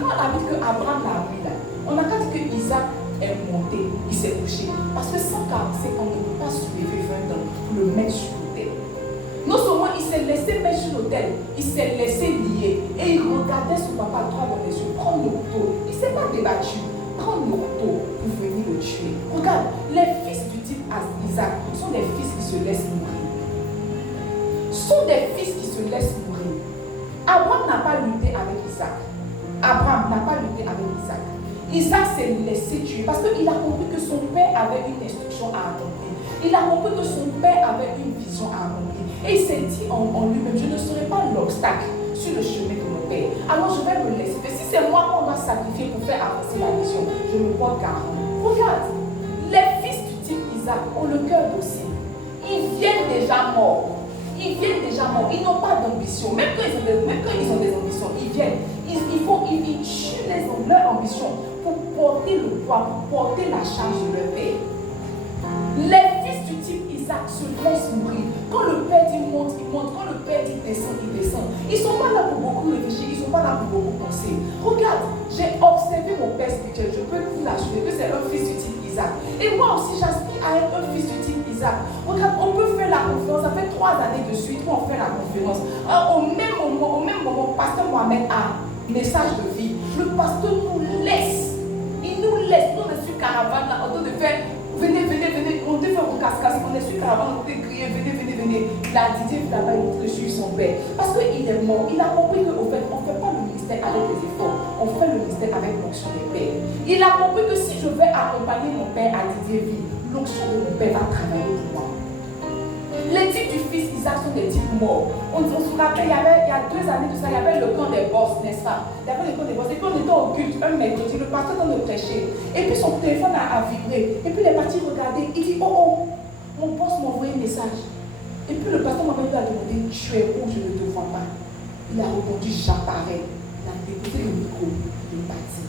quand on a dit que Abraham l'a vu là, on a dit que Isaac est monté, il s'est couché. Parce que 145 ans, on ne peut pas soulever 20 ans pour le mettre sur l'autel. Non seulement il s'est laissé mettre sur l'autel, il s'est laissé lier. Et il regardait son papa droit dans les yeux, prendre le couteau. Il ne s'est pas débattu. Prendre le couteau pour venir le tuer. Regarde, les fils du type Isaac sont des fils qui se laissent mourir. Sont des fils qui se laissent mourir. Abraham n'a pas lutté avec Isaac. Abraham n'a pas lutté avec Isaac. Isaac s'est laissé tuer parce qu'il a compris que son père avait une instruction à accomplir. Il a compris que son père avait une vision à accomplir. Et il s'est dit en lui-même, je ne serai pas l'obstacle sur le chemin de mon père. Alors je vais me laisser. Mais si c'est moi qu'on va sacrifier pour faire avancer la mission, je me porte garant. Regarde, les fils du type Isaac ont le cœur docile. Ils viennent déjà morts. Ils n'ont pas d'ambition. Même quand ils ont des ambitions, ils viennent. Ils tuent leur ambition pour porter le poids, pour porter la charge de leur père. Les fils du type Isaac se laissent mourir. Quand le père dit monte, il monte. Quand le père dit descend, il descend. Ils ne sont pas là pour beaucoup réfléchir, ils ne sont pas là pour beaucoup penser. Regarde, j'ai observé mon père spirituel. Je peux vous l'assurer que c'est un fils du type Isaac. Et moi aussi, j'aspire à être un fils du type Isaac. Regarde, on peut faire la conférence. Ça fait 3 années de suite où on fait la conférence. Au même moment, pasteur Mohamed a un message de vie. Le pasteur nous laisse. Il nous laisse. Nous, on est sur caravane là, en train de faire. Venez, on te fait un casse-casse, on est sur caravane, on te crier, venez. Il a dit, là-bas, il te suit son père. Parce qu'il est mort, il a compris qu'au fait, on ne fait pas le ministère avec les efforts, on fait le ministère avec l'onction des pères. Il a compris que si je vais accompagner mon père à Didier Ville, l'onction de mon père va travailler pour moi. Les types du fils Isaac sont des types morts. On se rappelle, il y a 2 années de ça, il y avait le camp des boss, n'est-ce pas? Il y avait le camp des boss. Et puis on était au culte, un mercredi, le pasteur dans le prêcher. Et puis son téléphone a vibré. Et puis il est parti regarder. Il dit, oh, mon boss m'a envoyé un message. Et puis le pasteur m'a demandé, tu es où, je ne te vois pas. Il a répondu, j'apparais. Il a déposé le micro. Il est parti.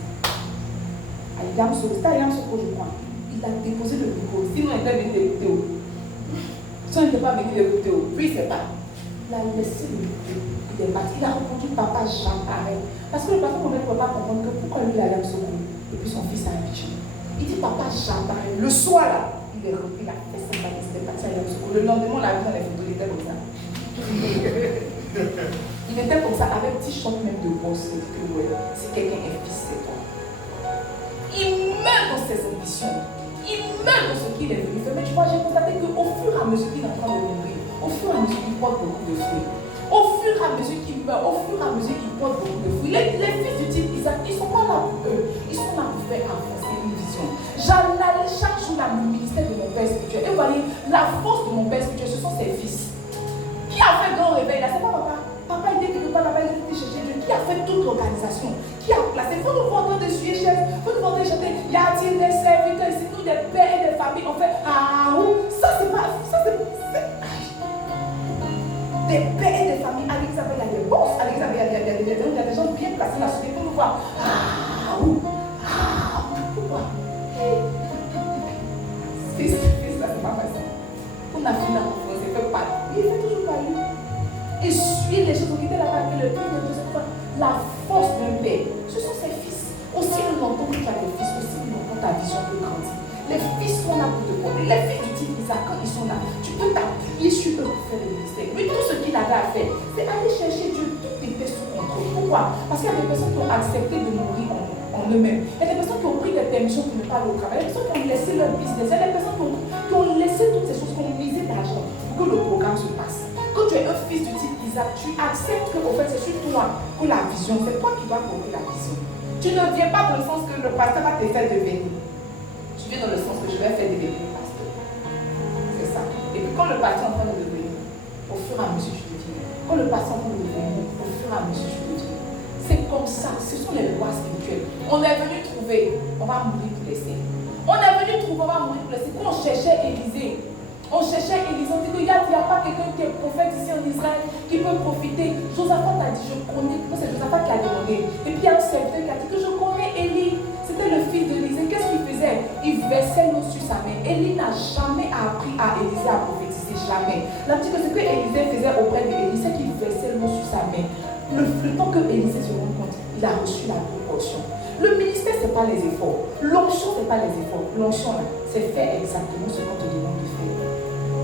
C'était à Yamsoko, je crois. Il a déposé le micro. Sinon, il était venu l'écouter. Si on n'était pas venu l'écouter, puis il ne sait pas. Il a laissé le micro. Il est parti. Il a répondu, papa, j'apparais. Parce que le pasteur ne pouvait pas comprendre que pourquoi lui il allait à Yamsoko. Et puis son fils a invité. Il dit, papa, j'apparais. Le soir là, il est repris. Il a fait sa bague. Il est parti à Yamsoko. Le lendemain, on l'a vu dans les photos. Il était comme ça. Il était comme ça, avec 10 chants même de boss. Il dit que ouais, si quelqu'un est fils, c'est toi. Il meurt dans ses ambitions. Il meurt dans ce qu'il est venu faire. Mais tu vois, j'ai constaté qu'au fur et à mesure qu'il est en train de mourir, au fur et à mesure qu'il porte beaucoup de fruits, au fur et à mesure qu'il meurt, au fur et à mesure qu'il porte beaucoup de fruits, les fils du type Isaac, ils ne sont pas là pour eux. Ils sont là pour faire avancer une vision. J'analyse chaque jour le ministère de mon père spirituel. Et vous voyez, la force de mon père spirituel, ce sont ses fils. Qui a fait grand réveil là? C'est pas papa. Papa était quelque part, papa était chercher Dieu. Qui a fait toute l'organisation? Qui a placé? Il faut nous voir de suer chef. Il faut nous voir de chanter. Y a-t-il des serviteurs ici? Nous, des pères et des familles, on fait ah ou. Ça, c'est pas. Ça, c'est. Des pères et des familles. À l'Église, il y a des boss. À l'Église, il y a des gens bien placés là. Il faut nous voir ah ou. Ah ou. Pourquoi? Fils, là, c'est pas facile. On a fini la conférence, il fait pas. Il fait toujours pas lui. Il suit les choses. Il était là-bas avec le père de la force d'un père. Ce sont ses fils. Aussi nous entendons que tu as des fils, aussi nous entendons ta vision de grandir. Les fils sont là pour te porter. Les fils du type Isaac, quand ils sont là, tu peux t'appuyer sur eux pour faire le ministère. Lui, tout ce qu'il avait à faire, c'est aller chercher Dieu. Tout était sous contrôle. Pourquoi? Parce qu'il y a des personnes qui ont accepté de mourir en eux-mêmes. Il y a des personnes qui ont pris des permissions pour ne pas aller au travail. Il y a des personnes qui ont laissé leur business. Il y a des personnes qui ont laissé toutes ces choses, qui ont misé l'argent pour que le programme se passe. Quand tu es un fils du type Isaac, tu acceptes que au fait, c'est sur toi que la vision, c'est toi qui dois porter la vision. Tu ne viens pas dans le sens que le pasteur va te faire devenir. Tu viens dans le sens que je vais faire devenir le pasteur. C'est ça. Et puis quand le pasteur est en train de devenir, au fur et à mesure, je te dis. Quand le pasteur est en train de devenir, au fur et à mesure, je te dis. C'est comme ça. Ce sont les lois spirituelles. On est venu trouver, on va mourir pour laisser. On est venu trouver, on va mourir pour laisser. Quand on cherchait Élisée, on dit qu'il n'y a pas quelqu'un qui est prophète ici en Israël qui peut profiter. Josaphat a dit, je connais, c'est Josaphat qui a demandé. Et puis il y a un serviteur qui a dit que je connais Élie. C'était le fils d'Élisée. Qu'est-ce qu'il faisait? Il versait l'eau sur sa main. Élie n'a jamais appris à Élisée à prophétiser, jamais. La petite chose, ce que Élisée faisait auprès d'Élie, c'est qu'il versait l'eau sur sa main. Le temps que Élisée se rend compte, il a reçu la proportion. Le ministère, ce n'est pas les efforts. L'onction, ce n'est pas les efforts. L'onction, c'est faire exactement ce qu'on te demande de faire.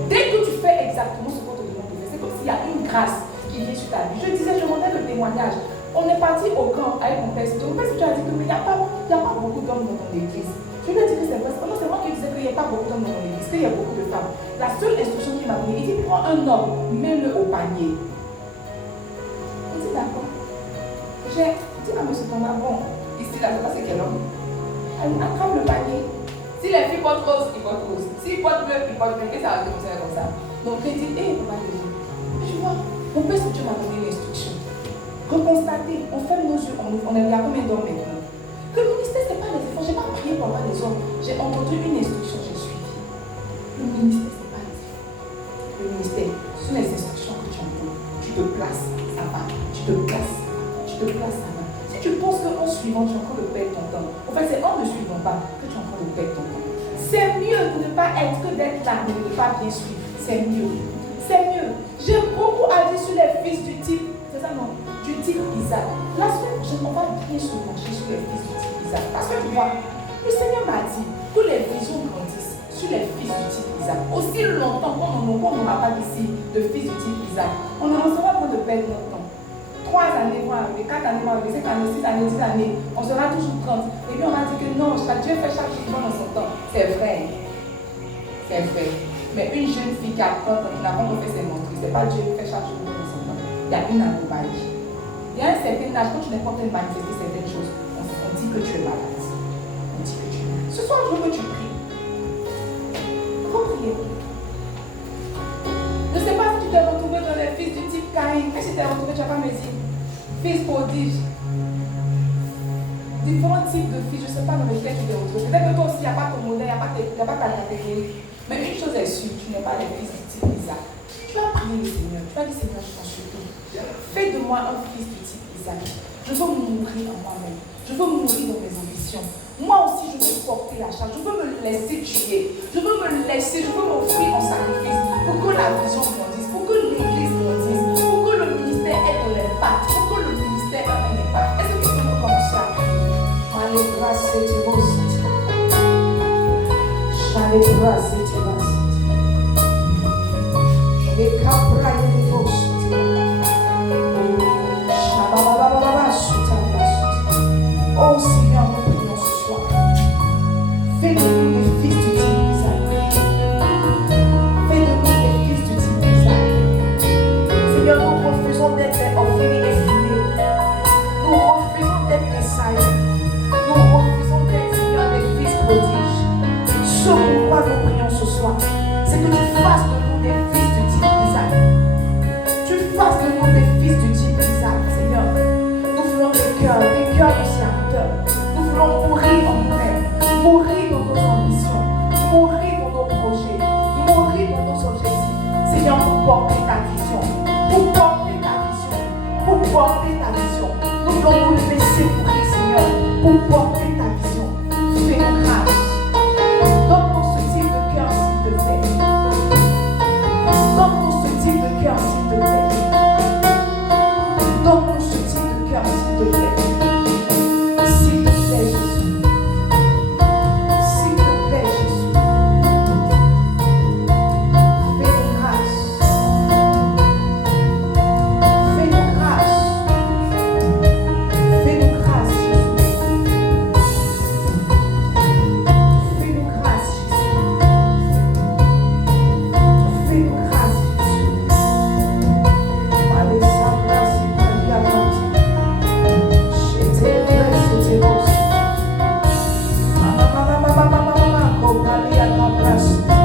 Dès que tu fais exactement ce qu'on te demande de faire, c'est comme s'il y a une grâce qui vient sur ta vie. Je disais, je montais le témoignage. On est parti au camp avec mon père. Mon père, tu as dit qu'il n'y a pas beaucoup d'hommes dans ton église. Je lui ai dit que c'est vrai. Non, c'est moi qui disais qu'il n'y a pas beaucoup d'hommes dans mon église, qu'il y a beaucoup de femmes. La seule instruction qu'il m'a donnée, il dit, prends un homme, mets-le au panier. Il dit, d'accord. J'ai dit à M. Thomas, bon, ici, là, c'est quel homme? Elle attrape le panier. Si les filles portent rose, ils portent rose. S'ils portent bleu, ils portent bleu. Et ça va commencer comme ça. Donc, il dit, hé, papa, tu vois, mon père, Dieu m'a donné l'instruction. Reconstater, on ferme nos yeux, on est là combien d'hommes maintenant? Que le ministère, ce n'est pas les efforts. Je n'ai pas prié pour avoir les hommes. J'ai entendu une instruction, j'ai suivi. Le ministère, ce n'est pas les efforts. Le ministère, ce sont les instructions que tu entends. Tu te places, ça va. Tu te places, tu te places, ça va. Si tu penses qu'en suivant, tu es en train de perdre ton temps. En fait, c'est en ne suivant pas que tu es en train de perdre ton temps. C'est mieux de ne pas être que d'être là, mais de ne pas bien suivre. C'est mieux. C'est mieux. J'ai beaucoup à dire sur les fils du type, c'est ça non, du type Isaac. La semaine prochaine, on va bien se pencher sur les fils du type Isaac. Parce que tu vois, le Seigneur m'a dit que les visions grandissent sur les fils du type Isaac. Aussi longtemps qu'on n'aura pas d'ici de fils du type Isaac, on ne sera pas de perdre notre temps. 3 années vont arriver, 4 années vont arriver, 5 années, 6 années, 10 années, on sera toujours 30. Et puis on a dit que non, Dieu fait chaque chose dans son temps. C'est vrai. C'est vrai. Mais une jeune fille qui a 30 ans, qui n'a pas encore fait ses menstrues, c'est pas Dieu qui fait chaque chose dans son temps. Il y a une anomalie. Il y a un certain âge, quand tu n'es pas en train de manifester certaines choses, on dit que tu es malade. On dit que tu es malade. Ce soir, je veux que tu pries. Il faut prier. Je ne sais pas si tu t'es retrouvé dans les fils du type Caïn. Qu'est-ce que tu t'es retrouvé? Tu n'as pas me dire. Fils prodige. Différents types de fils, je ne sais pas dans lesquels tu t'es retrouvé. Peut-être que toi aussi, il n'y a pas ton modèle, il n'y a pas ta catégorie. Mais une chose est sûre, tu n'es pas les fils du type Isaac. Tu vas prier le Seigneur. Tu vas dire, Seigneur, je t'en supplie. Fais de moi un fils du type Isaac. Je veux mourir en moi-même. Je veux mourir dans mes ambitions. Moi aussi, je veux porter la charge. Je veux me laisser tuer. Je veux me laisser, je veux m'offrir en sacrifice pour que la vision grandisse, pour que l'église grandisse, pour que le ministère ait de l'impact, pour que le ministère ait un impact. Est-ce que tu peux commencer à prier? Allez, grâce, c'est beau. Allez, grâce, c'est beau. Les capra et les fausses. Oh Seigneur, nous prions ce soir. Fais de nous des fils du type Isaac. Fais de nous des fils du type Isaac. Seigneur, nous refusons d'être des orphelins estimés. Nous refusons d'être des sailles. Nous refusons d'être, Seigneur, des fils prodiges. Ce pourquoi nous prions ce soir, c'est que tu fasses de nous des fils du type Isaac. Tu fasses de nous des fils du type Isaac, Seigneur. Nous voulons des cœurs de serviteurs. Nous voulons mourir en nous-mêmes, mourir dans nos ambitions, mourir dans nos projets, mourir dans nos objectifs. Seigneur, pour porter ta vision, pour porter ta vision, pour porter ta vision. Nous voulons nous laisser mourir, Seigneur, pour porter ta vision. Fais-nous grâce. Donne-nous ce type de cœur, s'il te plaît. Donne-nous ce type de cœur, s'il te plaît. Donne-nous ce type de cœur, s'il te plaît. S'il te plaît, Jésus. S'il te plaît, Jésus. Fais-nous grâce. Fais-nous grâce. Fais-nous grâce, Jésus. presence.